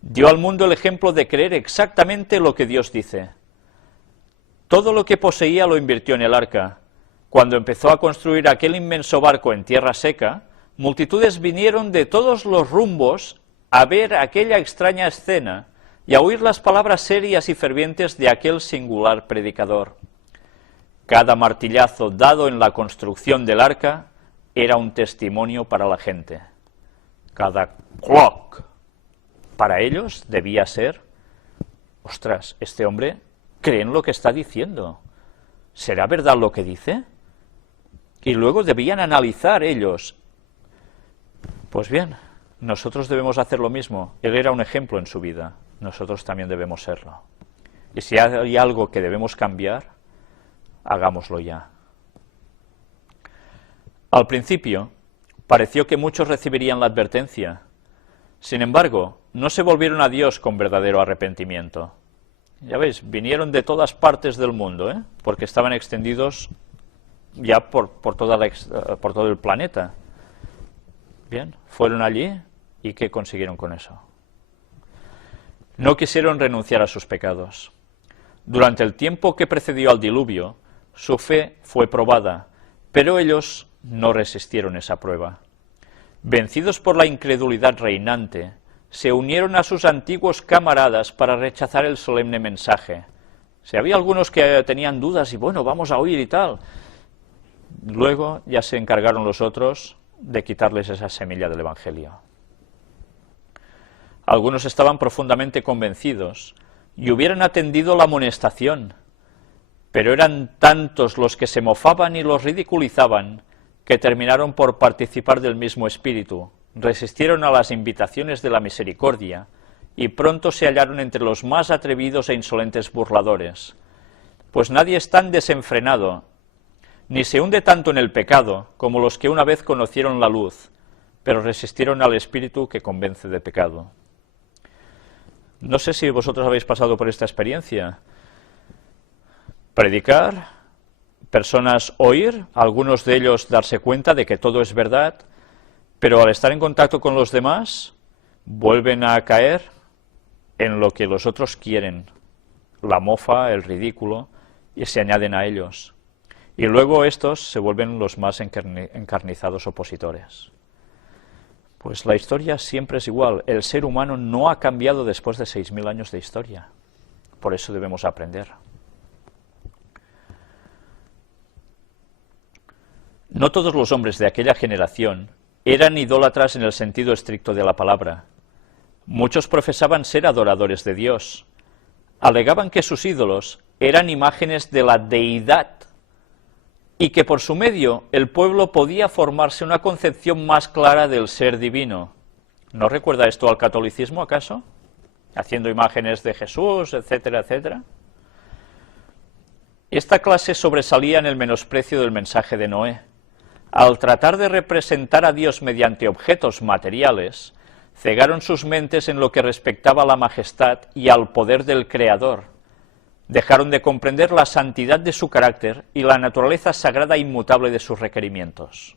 Dio al mundo el ejemplo de creer exactamente lo que Dios dice. Todo lo que poseía lo invirtió en el arca. Cuando empezó a construir aquel inmenso barco en tierra seca, multitudes vinieron de todos los rumbos a ver aquella extraña escena y a oír las palabras serias y fervientes de aquel singular predicador. Cada martillazo dado en la construcción del arca era un testimonio para la gente. Cada clock para ellos debía ser, ostras, este hombre cree en lo que está diciendo. ¿Será verdad lo que dice? Y luego debían analizar ellos. Pues bien, nosotros debemos hacer lo mismo. Él era un ejemplo en su vida. Nosotros también debemos serlo. Y si hay algo que debemos cambiar, hagámoslo ya. Al principio, pareció que muchos recibirían la advertencia. Sin embargo, no se volvieron a Dios con verdadero arrepentimiento. Ya veis, vinieron de todas partes del mundo, porque estaban extendidos ya por todo el planeta. Bien, fueron allí y ¿qué consiguieron con eso? No quisieron renunciar a sus pecados. Durante el tiempo que precedió al diluvio, su fe fue probada, pero ellos no resistieron esa prueba. Vencidos por la incredulidad reinante, se unieron a sus antiguos camaradas para rechazar el solemne mensaje. Si había algunos que tenían dudas y bueno, vamos a oír y tal, Luego ya se encargaron los otros de quitarles esa semilla del Evangelio. Algunos estaban profundamente convencidos y hubieran atendido la amonestación, pero eran tantos los que se mofaban y los ridiculizaban que terminaron por participar del mismo espíritu, resistieron a las invitaciones de la misericordia y pronto se hallaron entre los más atrevidos e insolentes burladores. Pues nadie es tan desenfrenado, ni se hunde tanto en el pecado como los que una vez conocieron la luz, pero resistieron al espíritu que convence de pecado. No sé si vosotros habéis pasado por esta experiencia. Predicar, personas oír, algunos de ellos darse cuenta de que todo es verdad, pero al estar en contacto con los demás, vuelven a caer en lo que los otros quieren, la mofa, el ridículo, y se añaden a ellos. Y luego estos se vuelven los más encarnizados opositores. Pues la historia siempre es igual. El ser humano no ha cambiado después de 6.000 años de historia. Por eso debemos aprender. No todos los hombres de aquella generación eran idólatras en el sentido estricto de la palabra. Muchos profesaban ser adoradores de Dios. Alegaban que sus ídolos eran imágenes de la deidad y que por su medio el pueblo podía formarse una concepción más clara del ser divino. ¿No recuerda esto al catolicismo, acaso? Haciendo imágenes de Jesús, etcétera, etcétera. Esta clase sobresalía en el menosprecio del mensaje de Noé. Al tratar de representar a Dios mediante objetos materiales, cegaron sus mentes en lo que respectaba a la majestad y al poder del Creador. Dejaron de comprender la santidad de su carácter y la naturaleza sagrada e inmutable de sus requerimientos.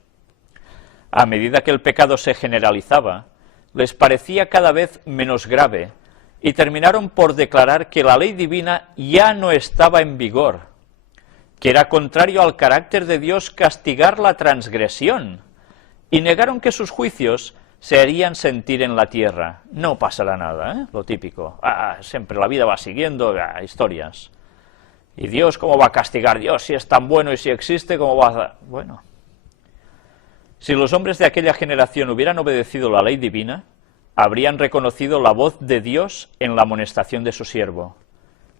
A medida que el pecado se generalizaba, les parecía cada vez menos grave y terminaron por declarar que la ley divina ya no estaba en vigor, que era contrario al carácter de Dios castigar la transgresión, y negaron que sus juicios se harían sentir en la tierra. No pasará nada, lo típico. Siempre la vida va siguiendo, historias. ¿Y Dios cómo va a castigar? Dios, si es tan bueno y si existe, ¿cómo va a...? Bueno, si los hombres de aquella generación hubieran obedecido la ley divina, habrían reconocido la voz de Dios en la amonestación de su siervo.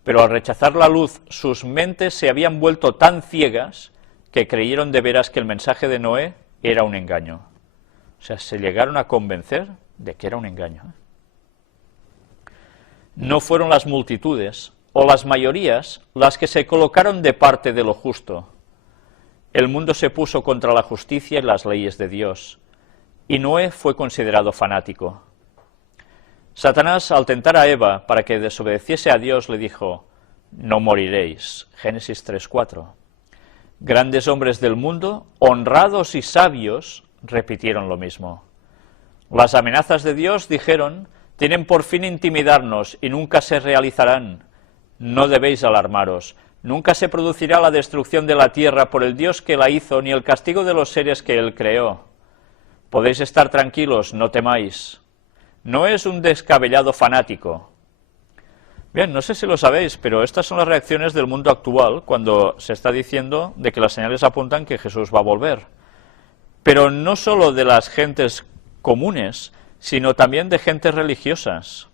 Pero al rechazar la luz, sus mentes se habían vuelto tan ciegas que creyeron de veras que el mensaje de Noé era un engaño. O sea, se llegaron a convencer de que era un engaño. No fueron las multitudes o las mayorías las que se colocaron de parte de lo justo. El mundo se puso contra la justicia y las leyes de Dios, y Noé fue considerado fanático. Satanás, al tentar a Eva para que desobedeciese a Dios, le dijo: no moriréis. Génesis 3:4. Grandes hombres del mundo, honrados y sabios, repitieron lo mismo. Las amenazas de Dios, dijeron, tienen por fin intimidarnos y nunca se realizarán. No debéis alarmaros. Nunca se producirá la destrucción de la tierra por el Dios que la hizo, ni el castigo de los seres que Él creó. Podéis estar tranquilos, no temáis. No es un descabellado fanático. Bien, no sé si lo sabéis, pero estas son las reacciones del mundo actual cuando se está diciendo de que las señales apuntan que Jesús va a volver. Pero no solo de las gentes comunes, sino también de gentes religiosas.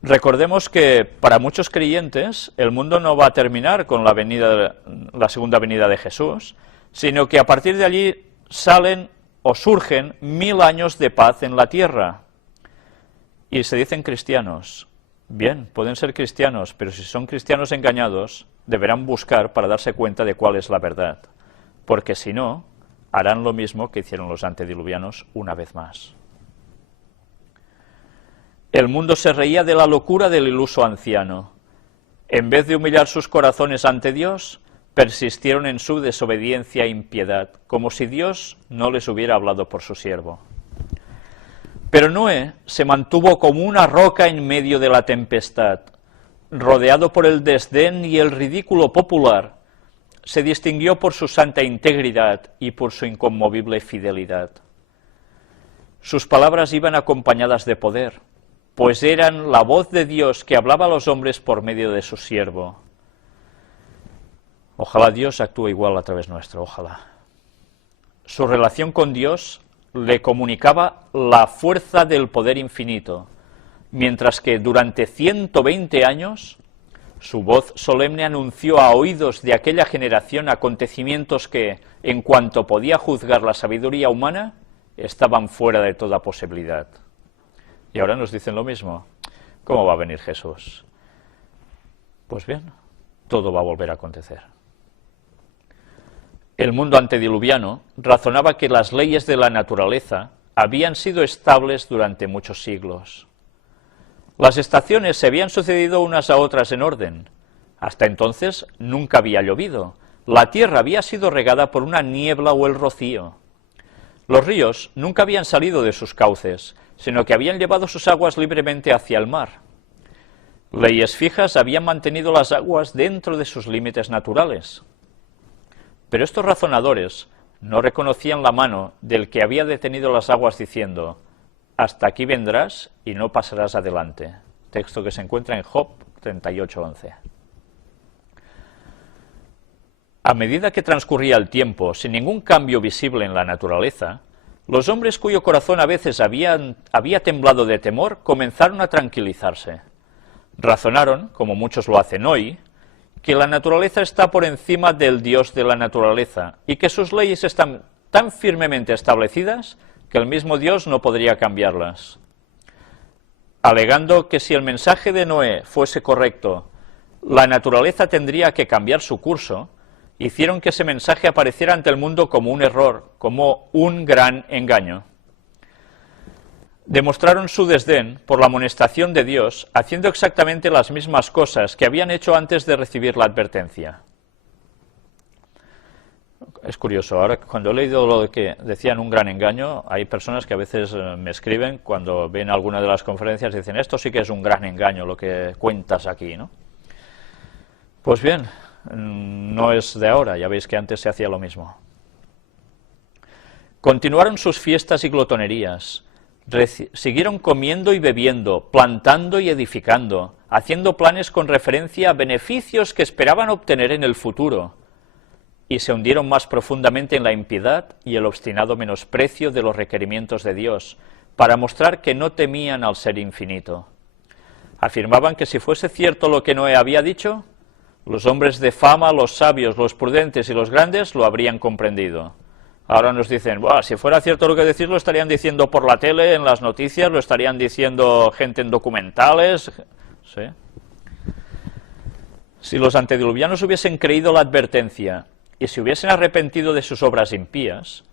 Recordemos que para muchos creyentes el mundo no va a terminar con la segunda venida de Jesús, sino que a partir de allí salen o surgen 1000 años de paz en la tierra. Y se dicen cristianos. Bien, pueden ser cristianos, pero si son cristianos engañados, deberán buscar para darse cuenta de cuál es la verdad, porque si no, harán lo mismo que hicieron los antediluvianos una vez más. El mundo se reía de la locura del iluso anciano. En vez de humillar sus corazones ante Dios, persistieron en su desobediencia e impiedad, como si Dios no les hubiera hablado por su siervo. Pero Noé se mantuvo como una roca en medio de la tempestad. Rodeado por el desdén y el ridículo popular, se distinguió por su santa integridad y por su inconmovible fidelidad. Sus palabras iban acompañadas de poder, pues eran la voz de Dios que hablaba a los hombres por medio de su siervo. Ojalá Dios actúe igual a través nuestro, ojalá. Su relación con Dios le comunicaba la fuerza del poder infinito, mientras que durante 120 años su voz solemne anunció a oídos de aquella generación acontecimientos que, en cuanto podía juzgar la sabiduría humana, estaban fuera de toda posibilidad. Y ahora nos dicen lo mismo. ¿Cómo va a venir Jesús? Pues bien, todo va a volver a acontecer. El mundo antediluviano razonaba que las leyes de la naturaleza habían sido estables durante muchos siglos. Las estaciones se habían sucedido unas a otras en orden. Hasta entonces nunca había llovido. La tierra había sido regada por una niebla o el rocío. Los ríos nunca habían salido de sus cauces, sino que habían llevado sus aguas libremente hacia el mar. Leyes fijas habían mantenido las aguas dentro de sus límites naturales. Pero estos razonadores no reconocían la mano del que había detenido las aguas diciendo: hasta aquí vendrás y no pasarás adelante. Texto que se encuentra en Job 38:11. A medida que transcurría el tiempo, sin ningún cambio visible en la naturaleza, los hombres cuyo corazón a veces había temblado de temor comenzaron a tranquilizarse. Razonaron, como muchos lo hacen hoy, que la naturaleza está por encima del Dios de la naturaleza y que sus leyes están tan firmemente establecidas que el mismo Dios no podría cambiarlas. Alegando que si el mensaje de Noé fuese correcto, la naturaleza tendría que cambiar su curso, hicieron que ese mensaje apareciera ante el mundo como un error, como un gran engaño. Demostraron su desdén por la amonestación de Dios, haciendo exactamente las mismas cosas que habían hecho antes de recibir la advertencia. Es curioso, ahora cuando he leído lo de que decían un gran engaño, hay personas que a veces me escriben cuando ven alguna de las conferencias y dicen: esto sí que es un gran engaño lo que cuentas aquí, ¿no? Pues bien, no es de ahora, ya veis que antes se hacía lo mismo. Continuaron sus fiestas y glotonerías. Siguieron comiendo y bebiendo, plantando y edificando, haciendo planes con referencia a beneficios que esperaban obtener en el futuro, y se hundieron más profundamente en la impiedad y el obstinado menosprecio de los requerimientos de Dios, para mostrar que no temían al Ser infinito. Afirmaban que si fuese cierto lo que Noé había dicho, los hombres de fama, los sabios, los prudentes y los grandes lo habrían comprendido. Ahora nos dicen: si fuera cierto lo que decís, lo estarían diciendo por la tele, en las noticias, lo estarían diciendo gente en documentales. ¿Sí? Si los antediluvianos hubiesen creído la advertencia y se hubiesen arrepentido de sus obras impías,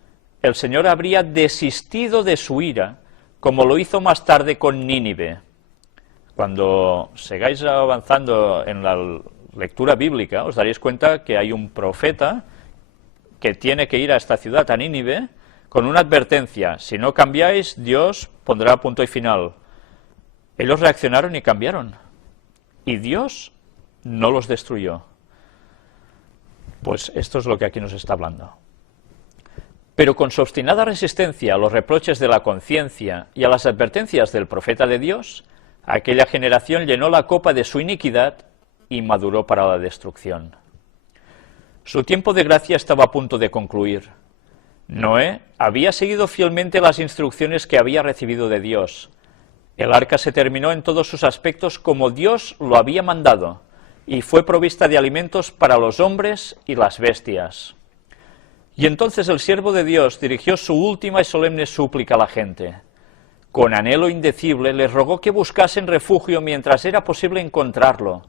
el Señor habría desistido de su ira, como lo hizo más tarde con Nínive. Cuando sigáis avanzando en la lectura bíblica, os daréis cuenta que hay un profeta que tiene que ir a esta ciudad, a Nínive, con una advertencia: si no cambiáis, Dios pondrá punto y final. Ellos reaccionaron y cambiaron, y Dios no los destruyó. Pues esto es lo que aquí nos está hablando. Pero con su obstinada resistencia a los reproches de la conciencia y a las advertencias del profeta de Dios, aquella generación llenó la copa de su iniquidad y maduró para la destrucción. Su tiempo de gracia estaba a punto de concluir. Noé había seguido fielmente las instrucciones que había recibido de Dios. El arca se terminó en todos sus aspectos como Dios lo había mandado, y fue provista de alimentos para los hombres y las bestias. Y entonces el siervo de Dios dirigió su última y solemne súplica a la gente. Con anhelo indecible les rogó que buscasen refugio mientras era posible encontrarlo.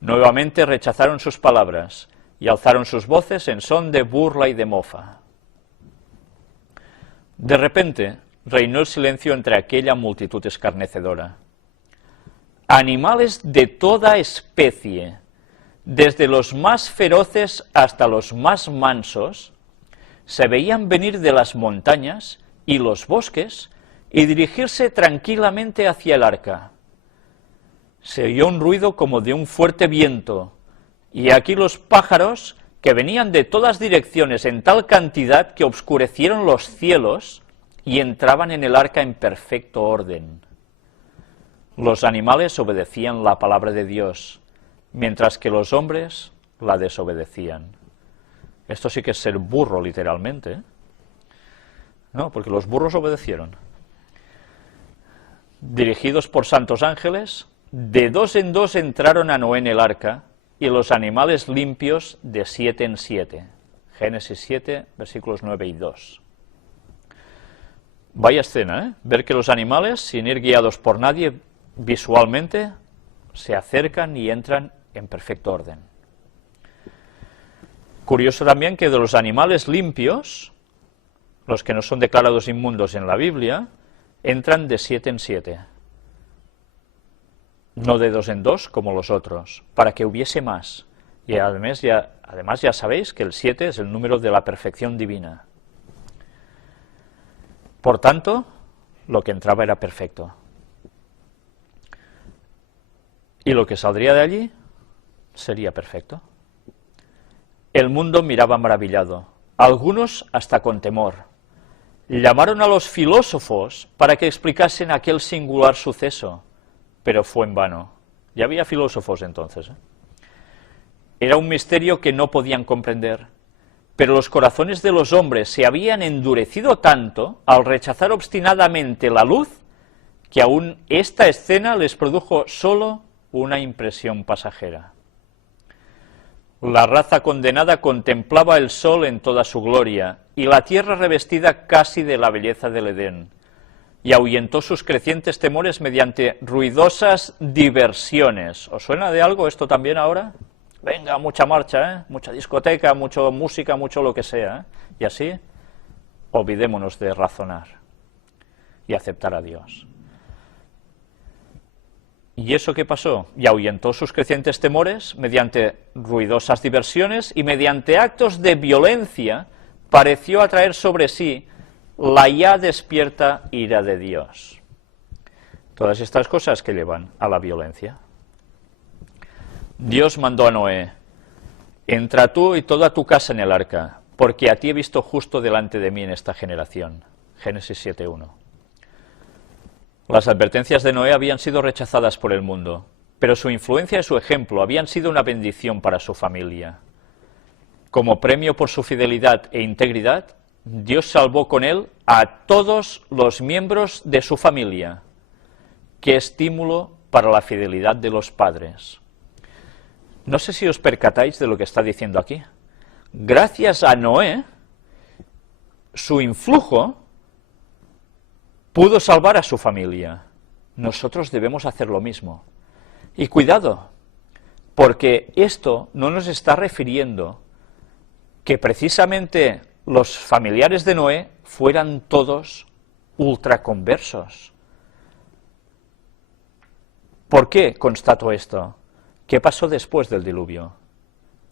Nuevamente rechazaron sus palabras y alzaron sus voces en son de burla y de mofa. De repente reinó el silencio entre aquella multitud escarnecedora. Animales de toda especie, desde los más feroces hasta los más mansos, se veían venir de las montañas y los bosques y dirigirse tranquilamente hacia el arca. Se oyó un ruido como de un fuerte viento, y aquí los pájaros, que venían de todas direcciones en tal cantidad que obscurecieron los cielos y entraban en el arca en perfecto orden. Los animales obedecían la palabra de Dios, mientras que los hombres la desobedecían. Esto sí que es ser burro, literalmente, ¿eh? No, porque los burros obedecieron. Dirigidos por santos ángeles, de 2 en 2 entraron a Noé en el arca, y los animales limpios de 7 en 7. Génesis 7, versículos 9 y 2. Vaya escena, ¿eh? Ver que los animales, sin ir guiados por nadie visualmente, se acercan y entran en perfecto orden. Curioso también que de los animales limpios, los que no son declarados inmundos en la Biblia, entran de 7 en 7. No de 2 en 2 como los otros, para que hubiese más. Y además ya sabéis que el 7 es el número de la perfección divina. Por tanto, lo que entraba era perfecto. Y lo que saldría de allí sería perfecto. El mundo miraba maravillado, algunos hasta con temor. Llamaron a los filósofos para que explicasen aquel singular suceso, pero fue en vano. Ya había filósofos entonces, ¿eh? Era un misterio que no podían comprender, pero los corazones de los hombres se habían endurecido tanto al rechazar obstinadamente la luz, que aún esta escena les produjo solo una impresión pasajera. La raza condenada contemplaba el sol en toda su gloria, y la tierra revestida casi de la belleza del Edén, y ahuyentó sus crecientes temores mediante ruidosas diversiones. ¿Os suena de algo esto también ahora? Venga, mucha marcha, ¿eh? Mucha discoteca, mucha música, mucho lo que sea, ¿eh? Y así, olvidémonos de razonar y aceptar a Dios. ¿Y eso qué pasó? Y ahuyentó sus crecientes temores mediante ruidosas diversiones y mediante actos de violencia pareció atraer sobre sí la ya despierta ira de Dios. Todas estas cosas que llevan a la violencia. Dios mandó a Noé: entra tú y toda tu casa en el arca, porque a ti he visto justo delante de mí en esta generación. Génesis 7:1. Las advertencias de Noé habían sido rechazadas por el mundo, pero su influencia y su ejemplo habían sido una bendición para su familia. Como premio por su fidelidad e integridad, Dios salvó con él a todos los miembros de su familia. ¡Qué estímulo para la fidelidad de los padres! No sé si os percatáis de lo que está diciendo aquí. Gracias a Noé, su influjo pudo salvar a su familia. Nosotros debemos hacer lo mismo. Y cuidado, porque esto no nos está refiriendo que precisamente los familiares de Noé fueran todos ultraconversos. ¿Por qué constato esto? ¿Qué pasó después del diluvio?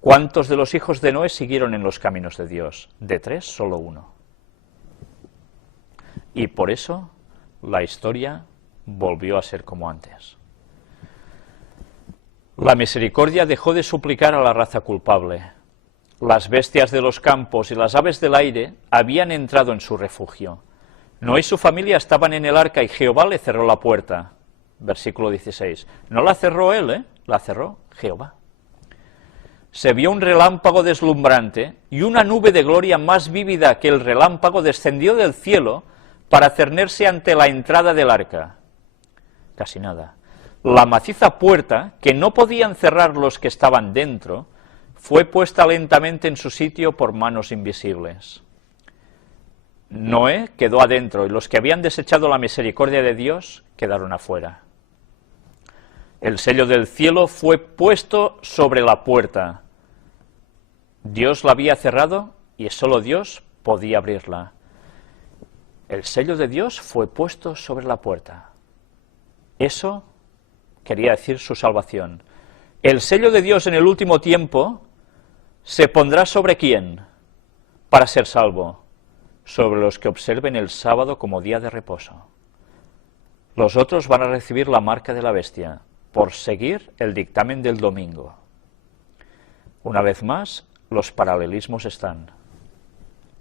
¿Cuántos de los hijos de Noé siguieron en los caminos de Dios? De 3, solo 1. Y por eso la historia volvió a ser como antes. La misericordia dejó de suplicar a la raza culpable. Las bestias de los campos y las aves del aire habían entrado en su refugio. Noé y su familia estaban en el arca y Jehová le cerró la puerta. Versículo 16. No la cerró él, la cerró Jehová. Se vio un relámpago deslumbrante y una nube de gloria más vívida que el relámpago descendió del cielo para cernerse ante la entrada del arca. Casi nada. La maciza puerta, que no podían cerrar los que estaban dentro, fue puesta lentamente en su sitio por manos invisibles. Noé quedó adentro y los que habían desechado la misericordia de Dios quedaron afuera. El sello del cielo fue puesto sobre la puerta. Dios la había cerrado y solo Dios podía abrirla. El sello de Dios fue puesto sobre la puerta. Eso quería decir su salvación. El sello de Dios en el último tiempo se pondrá sobre ¿quién? Para ser salvo. Sobre los que observen el sábado como día de reposo. Los otros van a recibir la marca de la bestia por seguir el dictamen del domingo. Una vez más, los paralelismos están.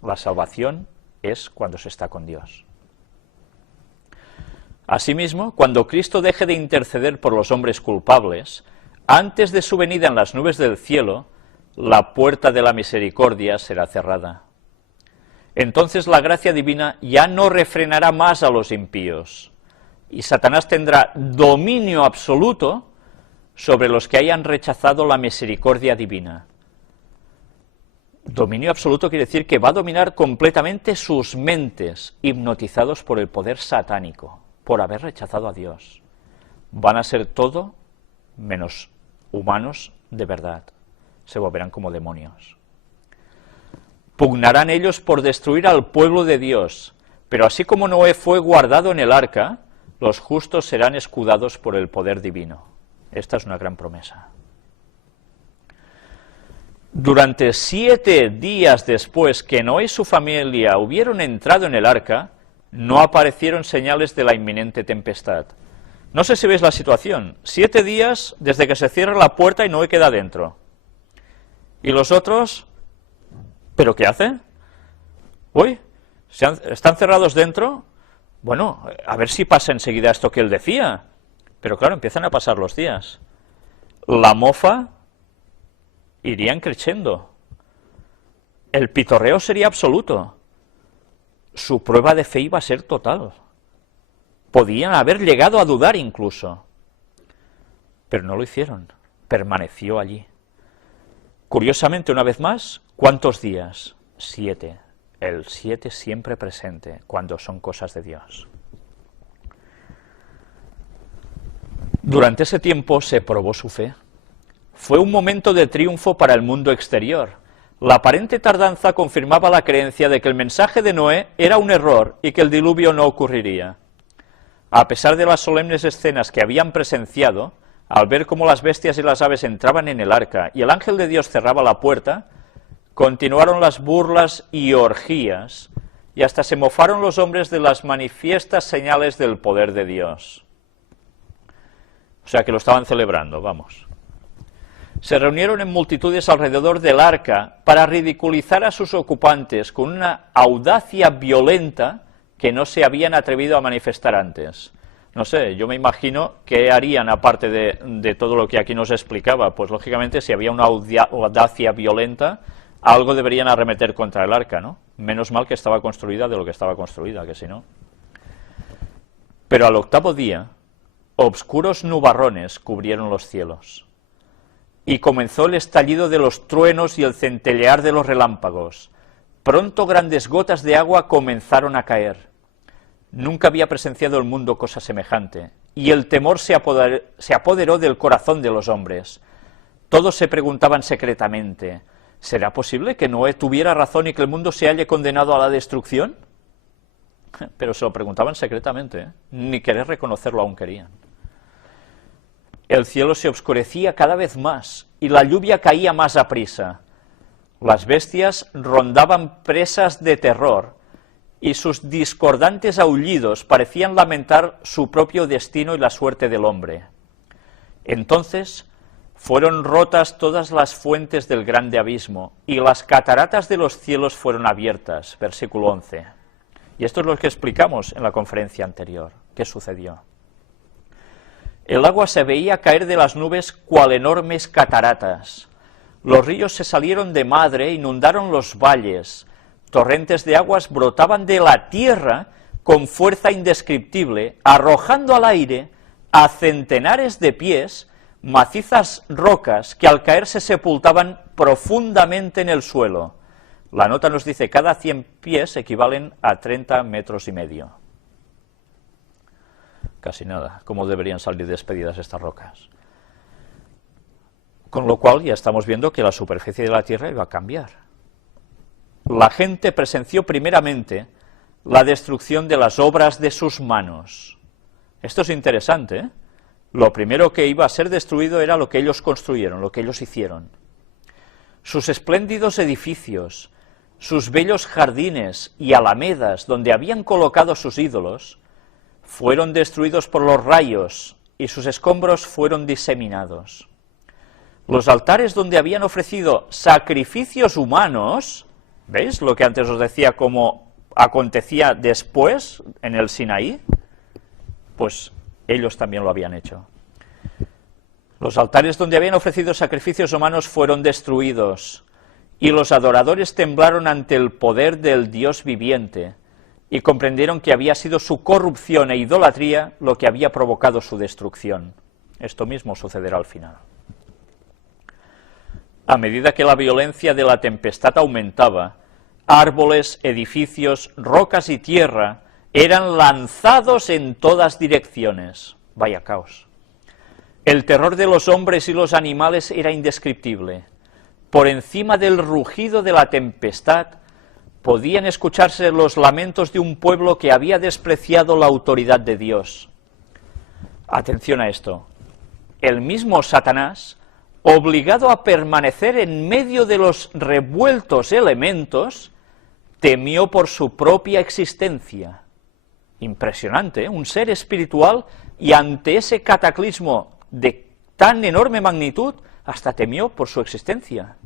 La salvación es cuando se está con Dios. Asimismo, cuando Cristo deje de interceder por los hombres culpables, antes de su venida en las nubes del cielo, la puerta de la misericordia será cerrada. Entonces la gracia divina ya no refrenará más a los impíos, y Satanás tendrá dominio absoluto sobre los que hayan rechazado la misericordia divina. Dominio absoluto quiere decir que va a dominar completamente sus mentes, hipnotizados por el poder satánico, por haber rechazado a Dios. Van a ser todo menos humanos de verdad. Se volverán como demonios. Pugnarán ellos por destruir al pueblo de Dios, pero así como Noé fue guardado en el arca, los justos serán escudados por el poder divino. Esta es una gran promesa. Durante 7 días después que Noé y su familia hubieron entrado en el arca, no aparecieron señales de la inminente tempestad. No sé si veis la situación. 7 días desde que se cierra la puerta y Noé queda dentro. Y los otros, ¿pero qué hacen? Uy, ¿están cerrados dentro? Bueno, a ver si pasa enseguida esto que él decía. Pero claro, empiezan a pasar los días. La mofa irían creciendo. El pitorreo sería absoluto. Su prueba de fe iba a ser total. Podían haber llegado a dudar incluso. Pero no lo hicieron. Permaneció allí. Curiosamente, una vez más, ¿cuántos días? 7. El 7 siempre presente cuando son cosas de Dios. Durante ese tiempo se probó su fe. Fue un momento de triunfo para el mundo exterior. La aparente tardanza confirmaba la creencia de que el mensaje de Noé era un error y que el diluvio no ocurriría. A pesar de las solemnes escenas que habían presenciado, al ver cómo las bestias y las aves entraban en el arca y el ángel de Dios cerraba la puerta, continuaron las burlas y orgías, y hasta se mofaron los hombres de las manifiestas señales del poder de Dios. O sea que lo estaban celebrando, vamos. Se reunieron en multitudes alrededor del arca para ridiculizar a sus ocupantes con una audacia violenta que no se habían atrevido a manifestar antes. No sé, yo me imagino qué harían aparte de todo lo que aquí nos explicaba. Pues lógicamente si había una audacia violenta, algo deberían arremeter contra el arca, ¿no? Menos mal que estaba construida de lo que estaba construida, que si no. Pero al 8º día, obscuros nubarrones cubrieron los cielos, y comenzó el estallido de los truenos y el centellear de los relámpagos. Pronto grandes gotas de agua comenzaron a caer. Nunca había presenciado el mundo cosa semejante, y el temor se apoderó del corazón de los hombres. Todos se preguntaban secretamente, ¿será posible que Noé tuviera razón y que el mundo se halle condenado a la destrucción? Pero se lo preguntaban secretamente, ni querer reconocerlo aún querían. El cielo se oscurecía cada vez más, y la lluvia caía más aprisa. Las bestias rondaban presas de terror, y sus discordantes aullidos parecían lamentar su propio destino y la suerte del hombre. Entonces fueron rotas todas las fuentes del grande abismo, y las cataratas de los cielos fueron abiertas. Versículo 11. Y esto es lo que explicamos en la conferencia anterior. ¿Qué sucedió? El agua se veía caer de las nubes cual enormes cataratas. Los ríos se salieron de madre, inundaron los valles. Torrentes de aguas brotaban de la tierra con fuerza indescriptible, arrojando al aire a centenares de pies macizas rocas que al caer se sepultaban profundamente en el suelo. La nota nos dice cada 100 pies equivalen a 30,5 metros. Casi nada, ¿cómo deberían salir despedidas estas rocas? Con lo cual ya estamos viendo que la superficie de la tierra iba a cambiar. La gente presenció primeramente la destrucción de las obras de sus manos. Esto es interesante, ¿eh? Lo primero que iba a ser destruido era lo que ellos construyeron, lo que ellos hicieron. Sus espléndidos edificios, sus bellos jardines y alamedas donde habían colocado sus ídolos, fueron destruidos por los rayos y sus escombros fueron diseminados. Los altares donde habían ofrecido sacrificios humanos, ¿veis lo que antes os decía cómo acontecía después en el Sinaí? Pues ellos también lo habían hecho. Los altares donde habían ofrecido sacrificios humanos fueron destruidos, y los adoradores temblaron ante el poder del Dios viviente, y comprendieron que había sido su corrupción e idolatría lo que había provocado su destrucción. Esto mismo sucederá al final. A medida que la violencia de la tempestad aumentaba, árboles, edificios, rocas y tierra eran lanzados en todas direcciones. Vaya caos. El terror de los hombres y los animales era indescriptible. Por encima del rugido de la tempestad podían escucharse los lamentos de un pueblo que había despreciado la autoridad de Dios. Atención a esto. El mismo Satanás, obligado a permanecer en medio de los revueltos elementos, temió por su propia existencia. Impresionante, ¿eh? Un ser espiritual, y ante ese cataclismo de tan enorme magnitud, hasta temió por su existencia.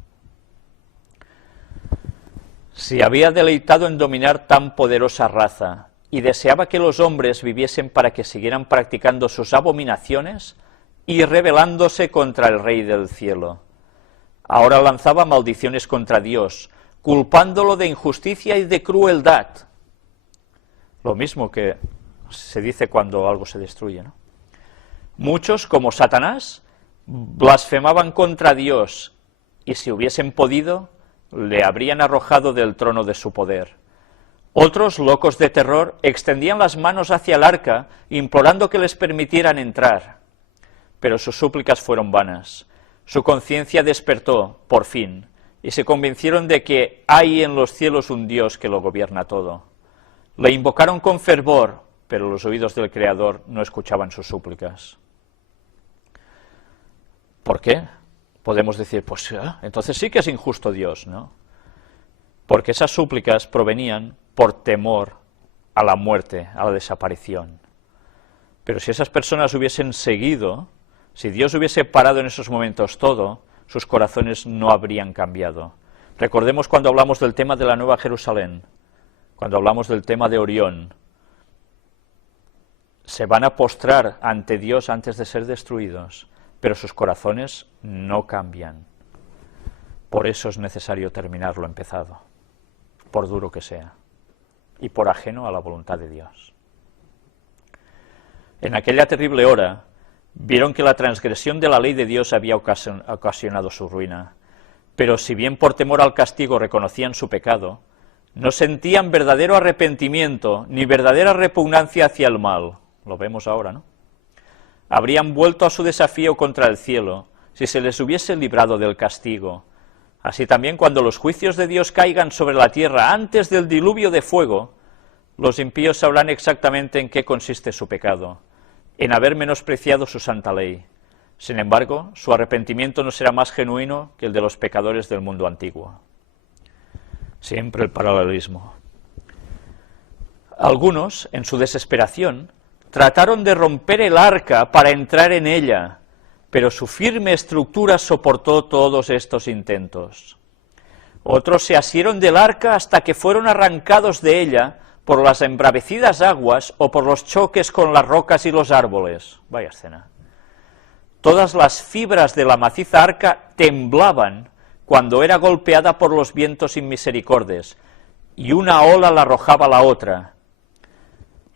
Se había deleitado en dominar tan poderosa raza, y deseaba que los hombres viviesen para que siguieran practicando sus abominaciones y rebelándose contra el Rey del cielo. Ahora lanzaba maldiciones contra Dios, culpándolo de injusticia y de crueldad. Lo mismo que se dice cuando algo se destruye, ¿no? Muchos, como Satanás, blasfemaban contra Dios, y si hubiesen podido, le habrían arrojado del trono de su poder. Otros, locos de terror, extendían las manos hacia el arca, implorando que les permitieran entrar. Pero sus súplicas fueron vanas. Su conciencia despertó, por fin, y se convencieron de que hay en los cielos un Dios que lo gobierna todo. Le invocaron con fervor, pero los oídos del Creador no escuchaban sus súplicas. ¿Por qué? Podemos decir, pues entonces sí que es injusto Dios, ¿no? Porque esas súplicas provenían por temor a la muerte, a la desaparición. Pero si esas personas hubiesen seguido, si Dios hubiese parado en esos momentos todo, sus corazones no habrían cambiado. Recordemos cuando hablamos del tema de la Nueva Jerusalén, cuando hablamos del tema de Orión, se van a postrar ante Dios antes de ser destruidos, pero sus corazones no cambian. Por eso es necesario terminar lo empezado, por duro que sea, y por ajeno a la voluntad de Dios. En aquella terrible hora, vieron que la transgresión de la ley de Dios había ocasionado su ruina, pero si bien por temor al castigo reconocían su pecado, no sentían verdadero arrepentimiento ni verdadera repugnancia hacia el mal. Lo vemos ahora, ¿no? Habrían vuelto a su desafío contra el cielo si se les hubiese librado del castigo. Así también, cuando los juicios de Dios caigan sobre la tierra antes del diluvio de fuego, los impíos sabrán exactamente en qué consiste su pecado, en haber menospreciado su santa ley. Sin embargo, su arrepentimiento no será más genuino que el de los pecadores del mundo antiguo. Siempre el paralelismo. Algunos, en su desesperación, trataron de romper el arca para entrar en ella, pero su firme estructura soportó todos estos intentos. Otros se asieron del arca hasta que fueron arrancados de ella por las embravecidas aguas o por los choques con las rocas y los árboles. Vaya escena. Todas las fibras de la maciza arca temblaban cuando era golpeada por los vientos inmisericordes, y una ola la arrojaba a la otra.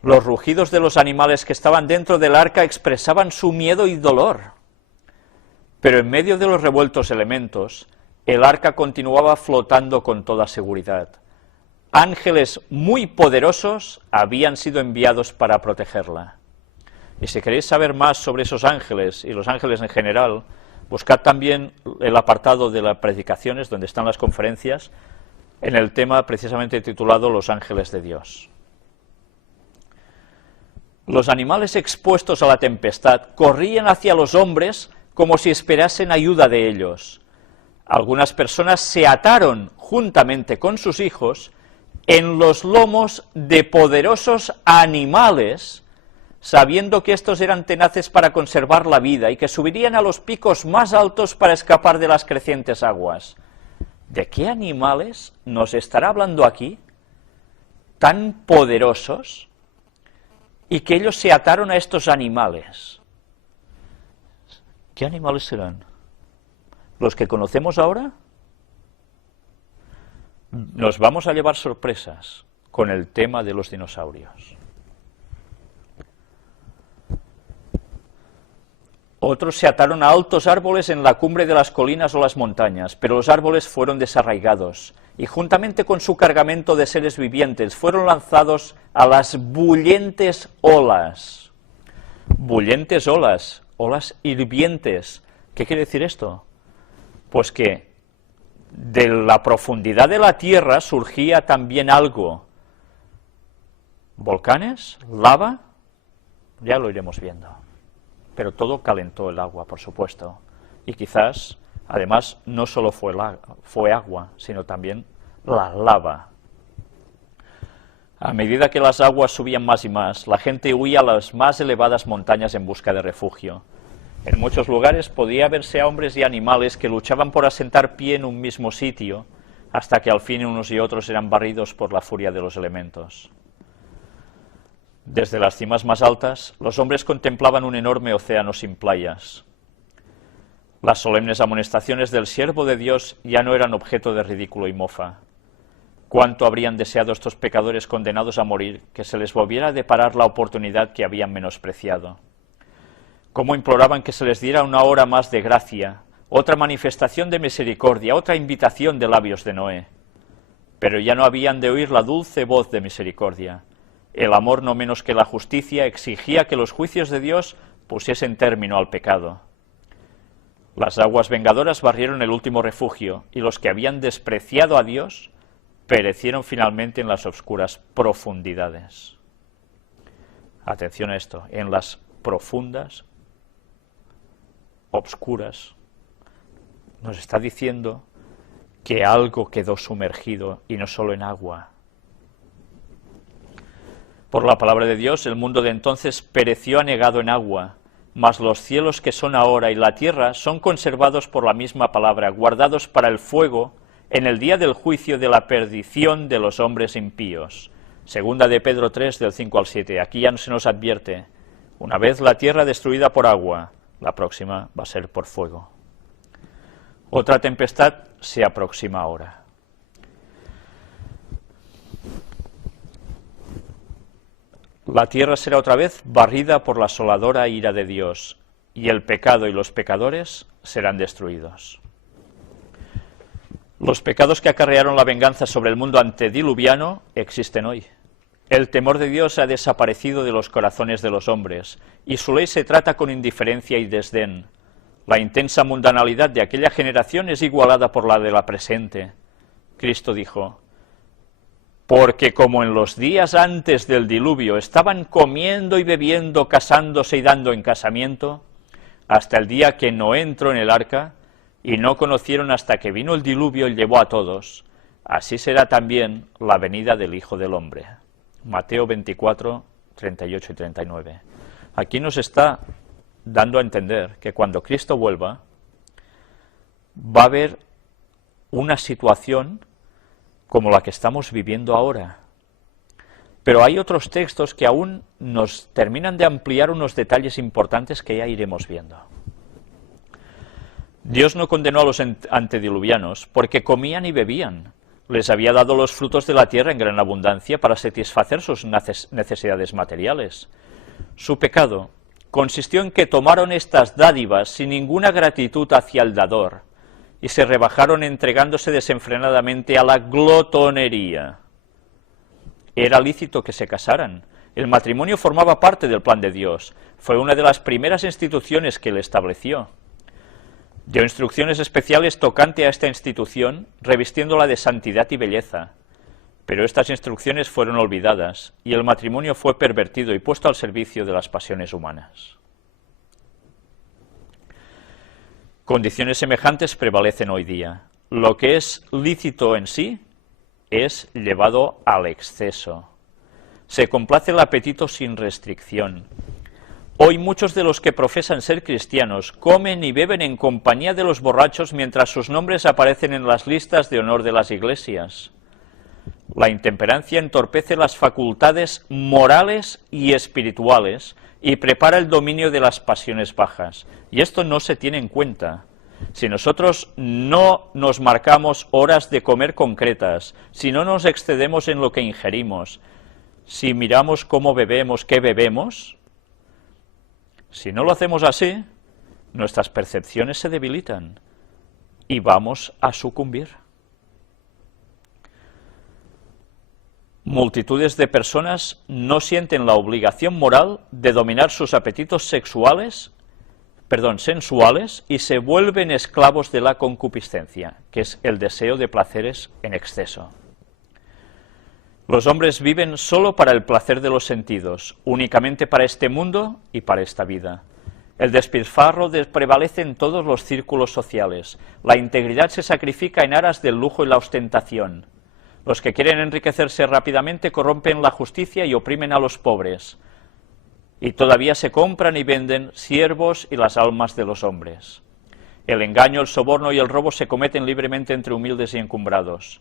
Los rugidos de los animales que estaban dentro del arca expresaban su miedo y dolor. Pero en medio de los revueltos elementos, el arca continuaba flotando con toda seguridad. Ángeles muy poderosos habían sido enviados para protegerla. Y si queréis saber más sobre esos ángeles, y los ángeles en general, buscad también el apartado de las predicaciones, donde están las conferencias, en el tema precisamente titulado Los ángeles de Dios. Los animales expuestos a la tempestad corrían hacia los hombres como si esperasen ayuda de ellos. Algunas personas se ataron juntamente con sus hijos en los lomos de poderosos animales, sabiendo que estos eran tenaces para conservar la vida y que subirían a los picos más altos para escapar de las crecientes aguas. ¿De qué animales nos estará hablando aquí? ¿Tan poderosos? Y que ellos se ataron a estos animales. ¿Qué animales serán? ¿Los que conocemos ahora? Nos vamos a llevar sorpresas con el tema de los dinosaurios. Otros se ataron a altos árboles en la cumbre de las colinas o las montañas, pero los árboles fueron desarraigados y juntamente con su cargamento de seres vivientes fueron lanzados a las bullentes olas. Bullentes olas, olas hirvientes. ¿Qué quiere decir esto? Pues que de la profundidad de la tierra surgía también algo. ¿Volcanes? ¿Lava? Ya lo iremos viendo. Pero todo calentó el agua, por supuesto. Y quizás, además, no solo fue agua, sino también la lava. A medida que las aguas subían más y más, la gente huía a las más elevadas montañas en busca de refugio. En muchos lugares podía verse a hombres y animales que luchaban por asentar pie en un mismo sitio, hasta que al fin unos y otros eran barridos por la furia de los elementos. Desde las cimas más altas, los hombres contemplaban un enorme océano sin playas. Las solemnes amonestaciones del siervo de Dios ya no eran objeto de ridículo y mofa. Cuánto habrían deseado estos pecadores condenados a morir que se les volviera a deparar la oportunidad que habían menospreciado. Cómo imploraban que se les diera una hora más de gracia, otra manifestación de misericordia, otra invitación de labios de Noé. Pero ya no habían de oír la dulce voz de misericordia. El amor, no menos que la justicia, exigía que los juicios de Dios pusiesen término al pecado. Las aguas vengadoras barrieron el último refugio, y los que habían despreciado a Dios perecieron finalmente en las oscuras profundidades. Atención a esto, en las profundas, obscuras. Nos está diciendo que algo quedó sumergido, y no solo en agua. Por la palabra de Dios, el mundo de entonces pereció anegado en agua, mas los cielos que son ahora y la tierra son conservados por la misma palabra, guardados para el fuego en el día del juicio de la perdición de los hombres impíos. Segunda de Pedro 3, del 5 al 7. Aquí ya se nos advierte, una vez la tierra destruida por agua, la próxima va a ser por fuego. Otra tempestad se aproxima ahora. La tierra será otra vez barrida por la asoladora ira de Dios, y el pecado y los pecadores serán destruidos. Los pecados que acarrearon la venganza sobre el mundo antediluviano existen hoy. El temor de Dios ha desaparecido de los corazones de los hombres, y su ley se trata con indiferencia y desdén. La intensa mundanalidad de aquella generación es igualada por la de la presente. Cristo dijo: porque como en los días antes del diluvio estaban comiendo y bebiendo, casándose y dando en casamiento, hasta el día que Noé entró en el arca, y no conocieron hasta que vino el diluvio y llevó a todos, así será también la venida del Hijo del Hombre. Mateo 24, 38 y 39. Aquí nos está dando a entender que cuando Cristo vuelva, va a haber una situación como la que estamos viviendo ahora. Pero hay otros textos que aún nos terminan de ampliar unos detalles importantes que ya iremos viendo. Dios no condenó a los antediluvianos porque comían y bebían. Les había dado los frutos de la tierra en gran abundancia para satisfacer sus necesidades materiales. Su pecado consistió en que tomaron estas dádivas sin ninguna gratitud hacia el dador, y se rebajaron entregándose desenfrenadamente a la glotonería. Era lícito que se casaran. El matrimonio formaba parte del plan de Dios. Fue una de las primeras instituciones que él estableció. Dio instrucciones especiales tocante a esta institución, revistiéndola de santidad y belleza. Pero estas instrucciones fueron olvidadas, y el matrimonio fue pervertido y puesto al servicio de las pasiones humanas. Condiciones semejantes prevalecen hoy día. Lo que es lícito en sí es llevado al exceso. Se complace el apetito sin restricción. Hoy muchos de los que profesan ser cristianos comen y beben en compañía de los borrachos mientras sus nombres aparecen en las listas de honor de las iglesias. La intemperancia entorpece las facultades morales y espirituales y prepara el dominio de las pasiones bajas. Y esto no se tiene en cuenta. Si nosotros no nos marcamos horas de comer concretas, si no nos excedemos en lo que ingerimos, si miramos cómo bebemos, qué bebemos, si no lo hacemos así, nuestras percepciones se debilitan y vamos a sucumbir. Multitudes de personas no sienten la obligación moral de dominar sus apetitos sensuales y se vuelven esclavos de la concupiscencia, que es el deseo de placeres en exceso. Los hombres viven solo para el placer de los sentidos, únicamente para este mundo y para esta vida. El despilfarro prevalece en todos los círculos sociales. La integridad se sacrifica en aras del lujo y la ostentación. Los que quieren enriquecerse rápidamente corrompen la justicia y oprimen a los pobres. Y todavía se compran y venden siervos y las almas de los hombres. El engaño, el soborno y el robo se cometen libremente entre humildes y encumbrados.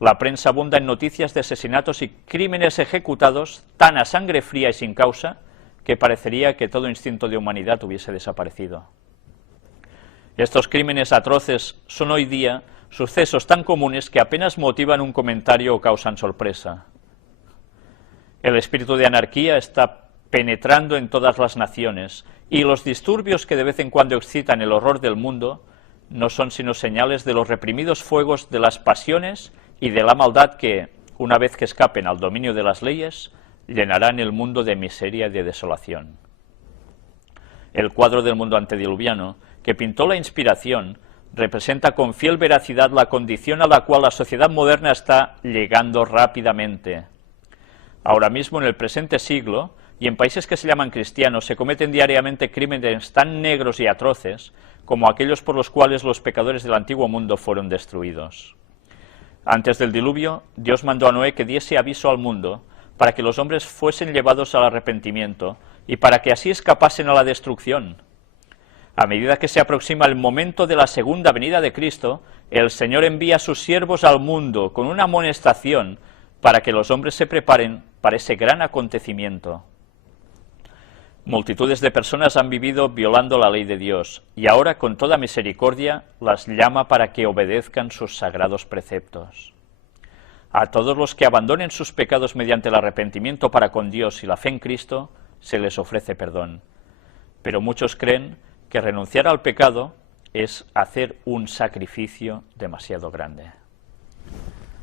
La prensa abunda en noticias de asesinatos y crímenes ejecutados tan a sangre fría y sin causa que parecería que todo instinto de humanidad hubiese desaparecido. Estos crímenes atroces son hoy día sucesos tan comunes que apenas motivan un comentario o causan sorpresa. El espíritu de anarquía está penetrando en todas las naciones, y los disturbios que de vez en cuando excitan el horror del mundo no son sino señales de los reprimidos fuegos de las pasiones y de la maldad que, una vez que escapen al dominio de las leyes, llenarán el mundo de miseria y de desolación. El cuadro del mundo antediluviano, que pintó la Inspiración, representa con fiel veracidad la condición a la cual la sociedad moderna está llegando rápidamente. Ahora mismo, en el presente siglo, y en países que se llaman cristianos, se cometen diariamente crímenes tan negros y atroces como aquellos por los cuales los pecadores del antiguo mundo fueron destruidos. Antes del diluvio, Dios mandó a Noé que diese aviso al mundo para que los hombres fuesen llevados al arrepentimiento y para que así escapasen a la destrucción. A medida que se aproxima el momento de la segunda venida de Cristo, el Señor envía a sus siervos al mundo con una amonestación para que los hombres se preparen para ese gran acontecimiento. Multitudes de personas han vivido violando la ley de Dios y ahora con toda misericordia las llama para que obedezcan sus sagrados preceptos. A todos los que abandonen sus pecados mediante el arrepentimiento para con Dios y la fe en Cristo, se les ofrece perdón. Pero muchos creen que renunciar al pecado es hacer un sacrificio demasiado grande.